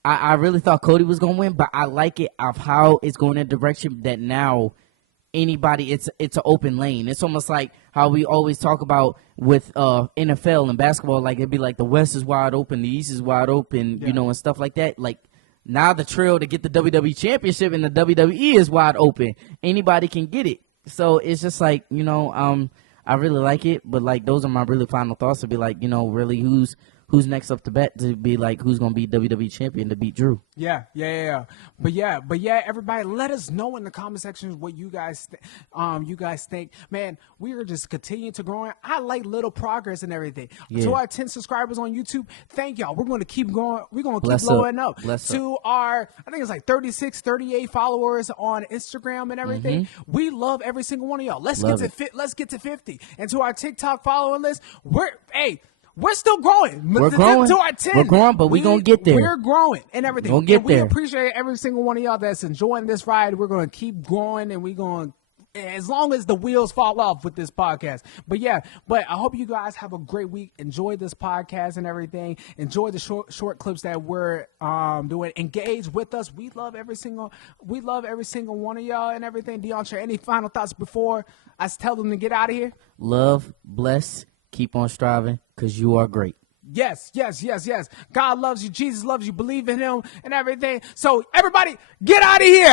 I really thought Cody was gonna win, but I like it of how it's going in a direction that now anybody, it's an open lane. It's almost like how we always talk about with NFL and basketball, like it'd be like the West is wide open, the East is wide open, you know, and stuff like that. Like now the trail to get the WWE Championship in the WWE is wide open. Anybody can get it. So it's just like, you know, I really like it, but like those are my really final thoughts to be like, you know, really who's who's next up to bat to be like who's gonna be WWE champion to beat Drew. Yeah. But everybody, let us know in the comment sections what you guys think. Man, we are just continuing to grow. I like little progress and everything. Yeah. To our 10 subscribers on YouTube, thank y'all. We're going to keep going. We're going to keep Bless blowing up. Bless to our, I think it's like 36, 38 followers on Instagram and everything. We love every single one of y'all. Let's get to 50. And to our TikTok follower list, we're still growing. We're growing. To our 10. We're growing, but we're going to get there. We're growing and everything. We'll get there. We appreciate every single one of y'all that's enjoying this ride. We're going to keep growing, and we're going to, as long as the wheels fall off with this podcast. But I hope you guys have a great week. Enjoy this podcast and everything. Enjoy the short clips that we're doing. Engage with us. We love every single one of y'all and everything. DeAndre, any final thoughts before I tell them to get out of here? Love, bless, keep on striving, because you are great. Yes. God loves you. Jesus loves you. Believe in him and everything. So everybody, get out of here.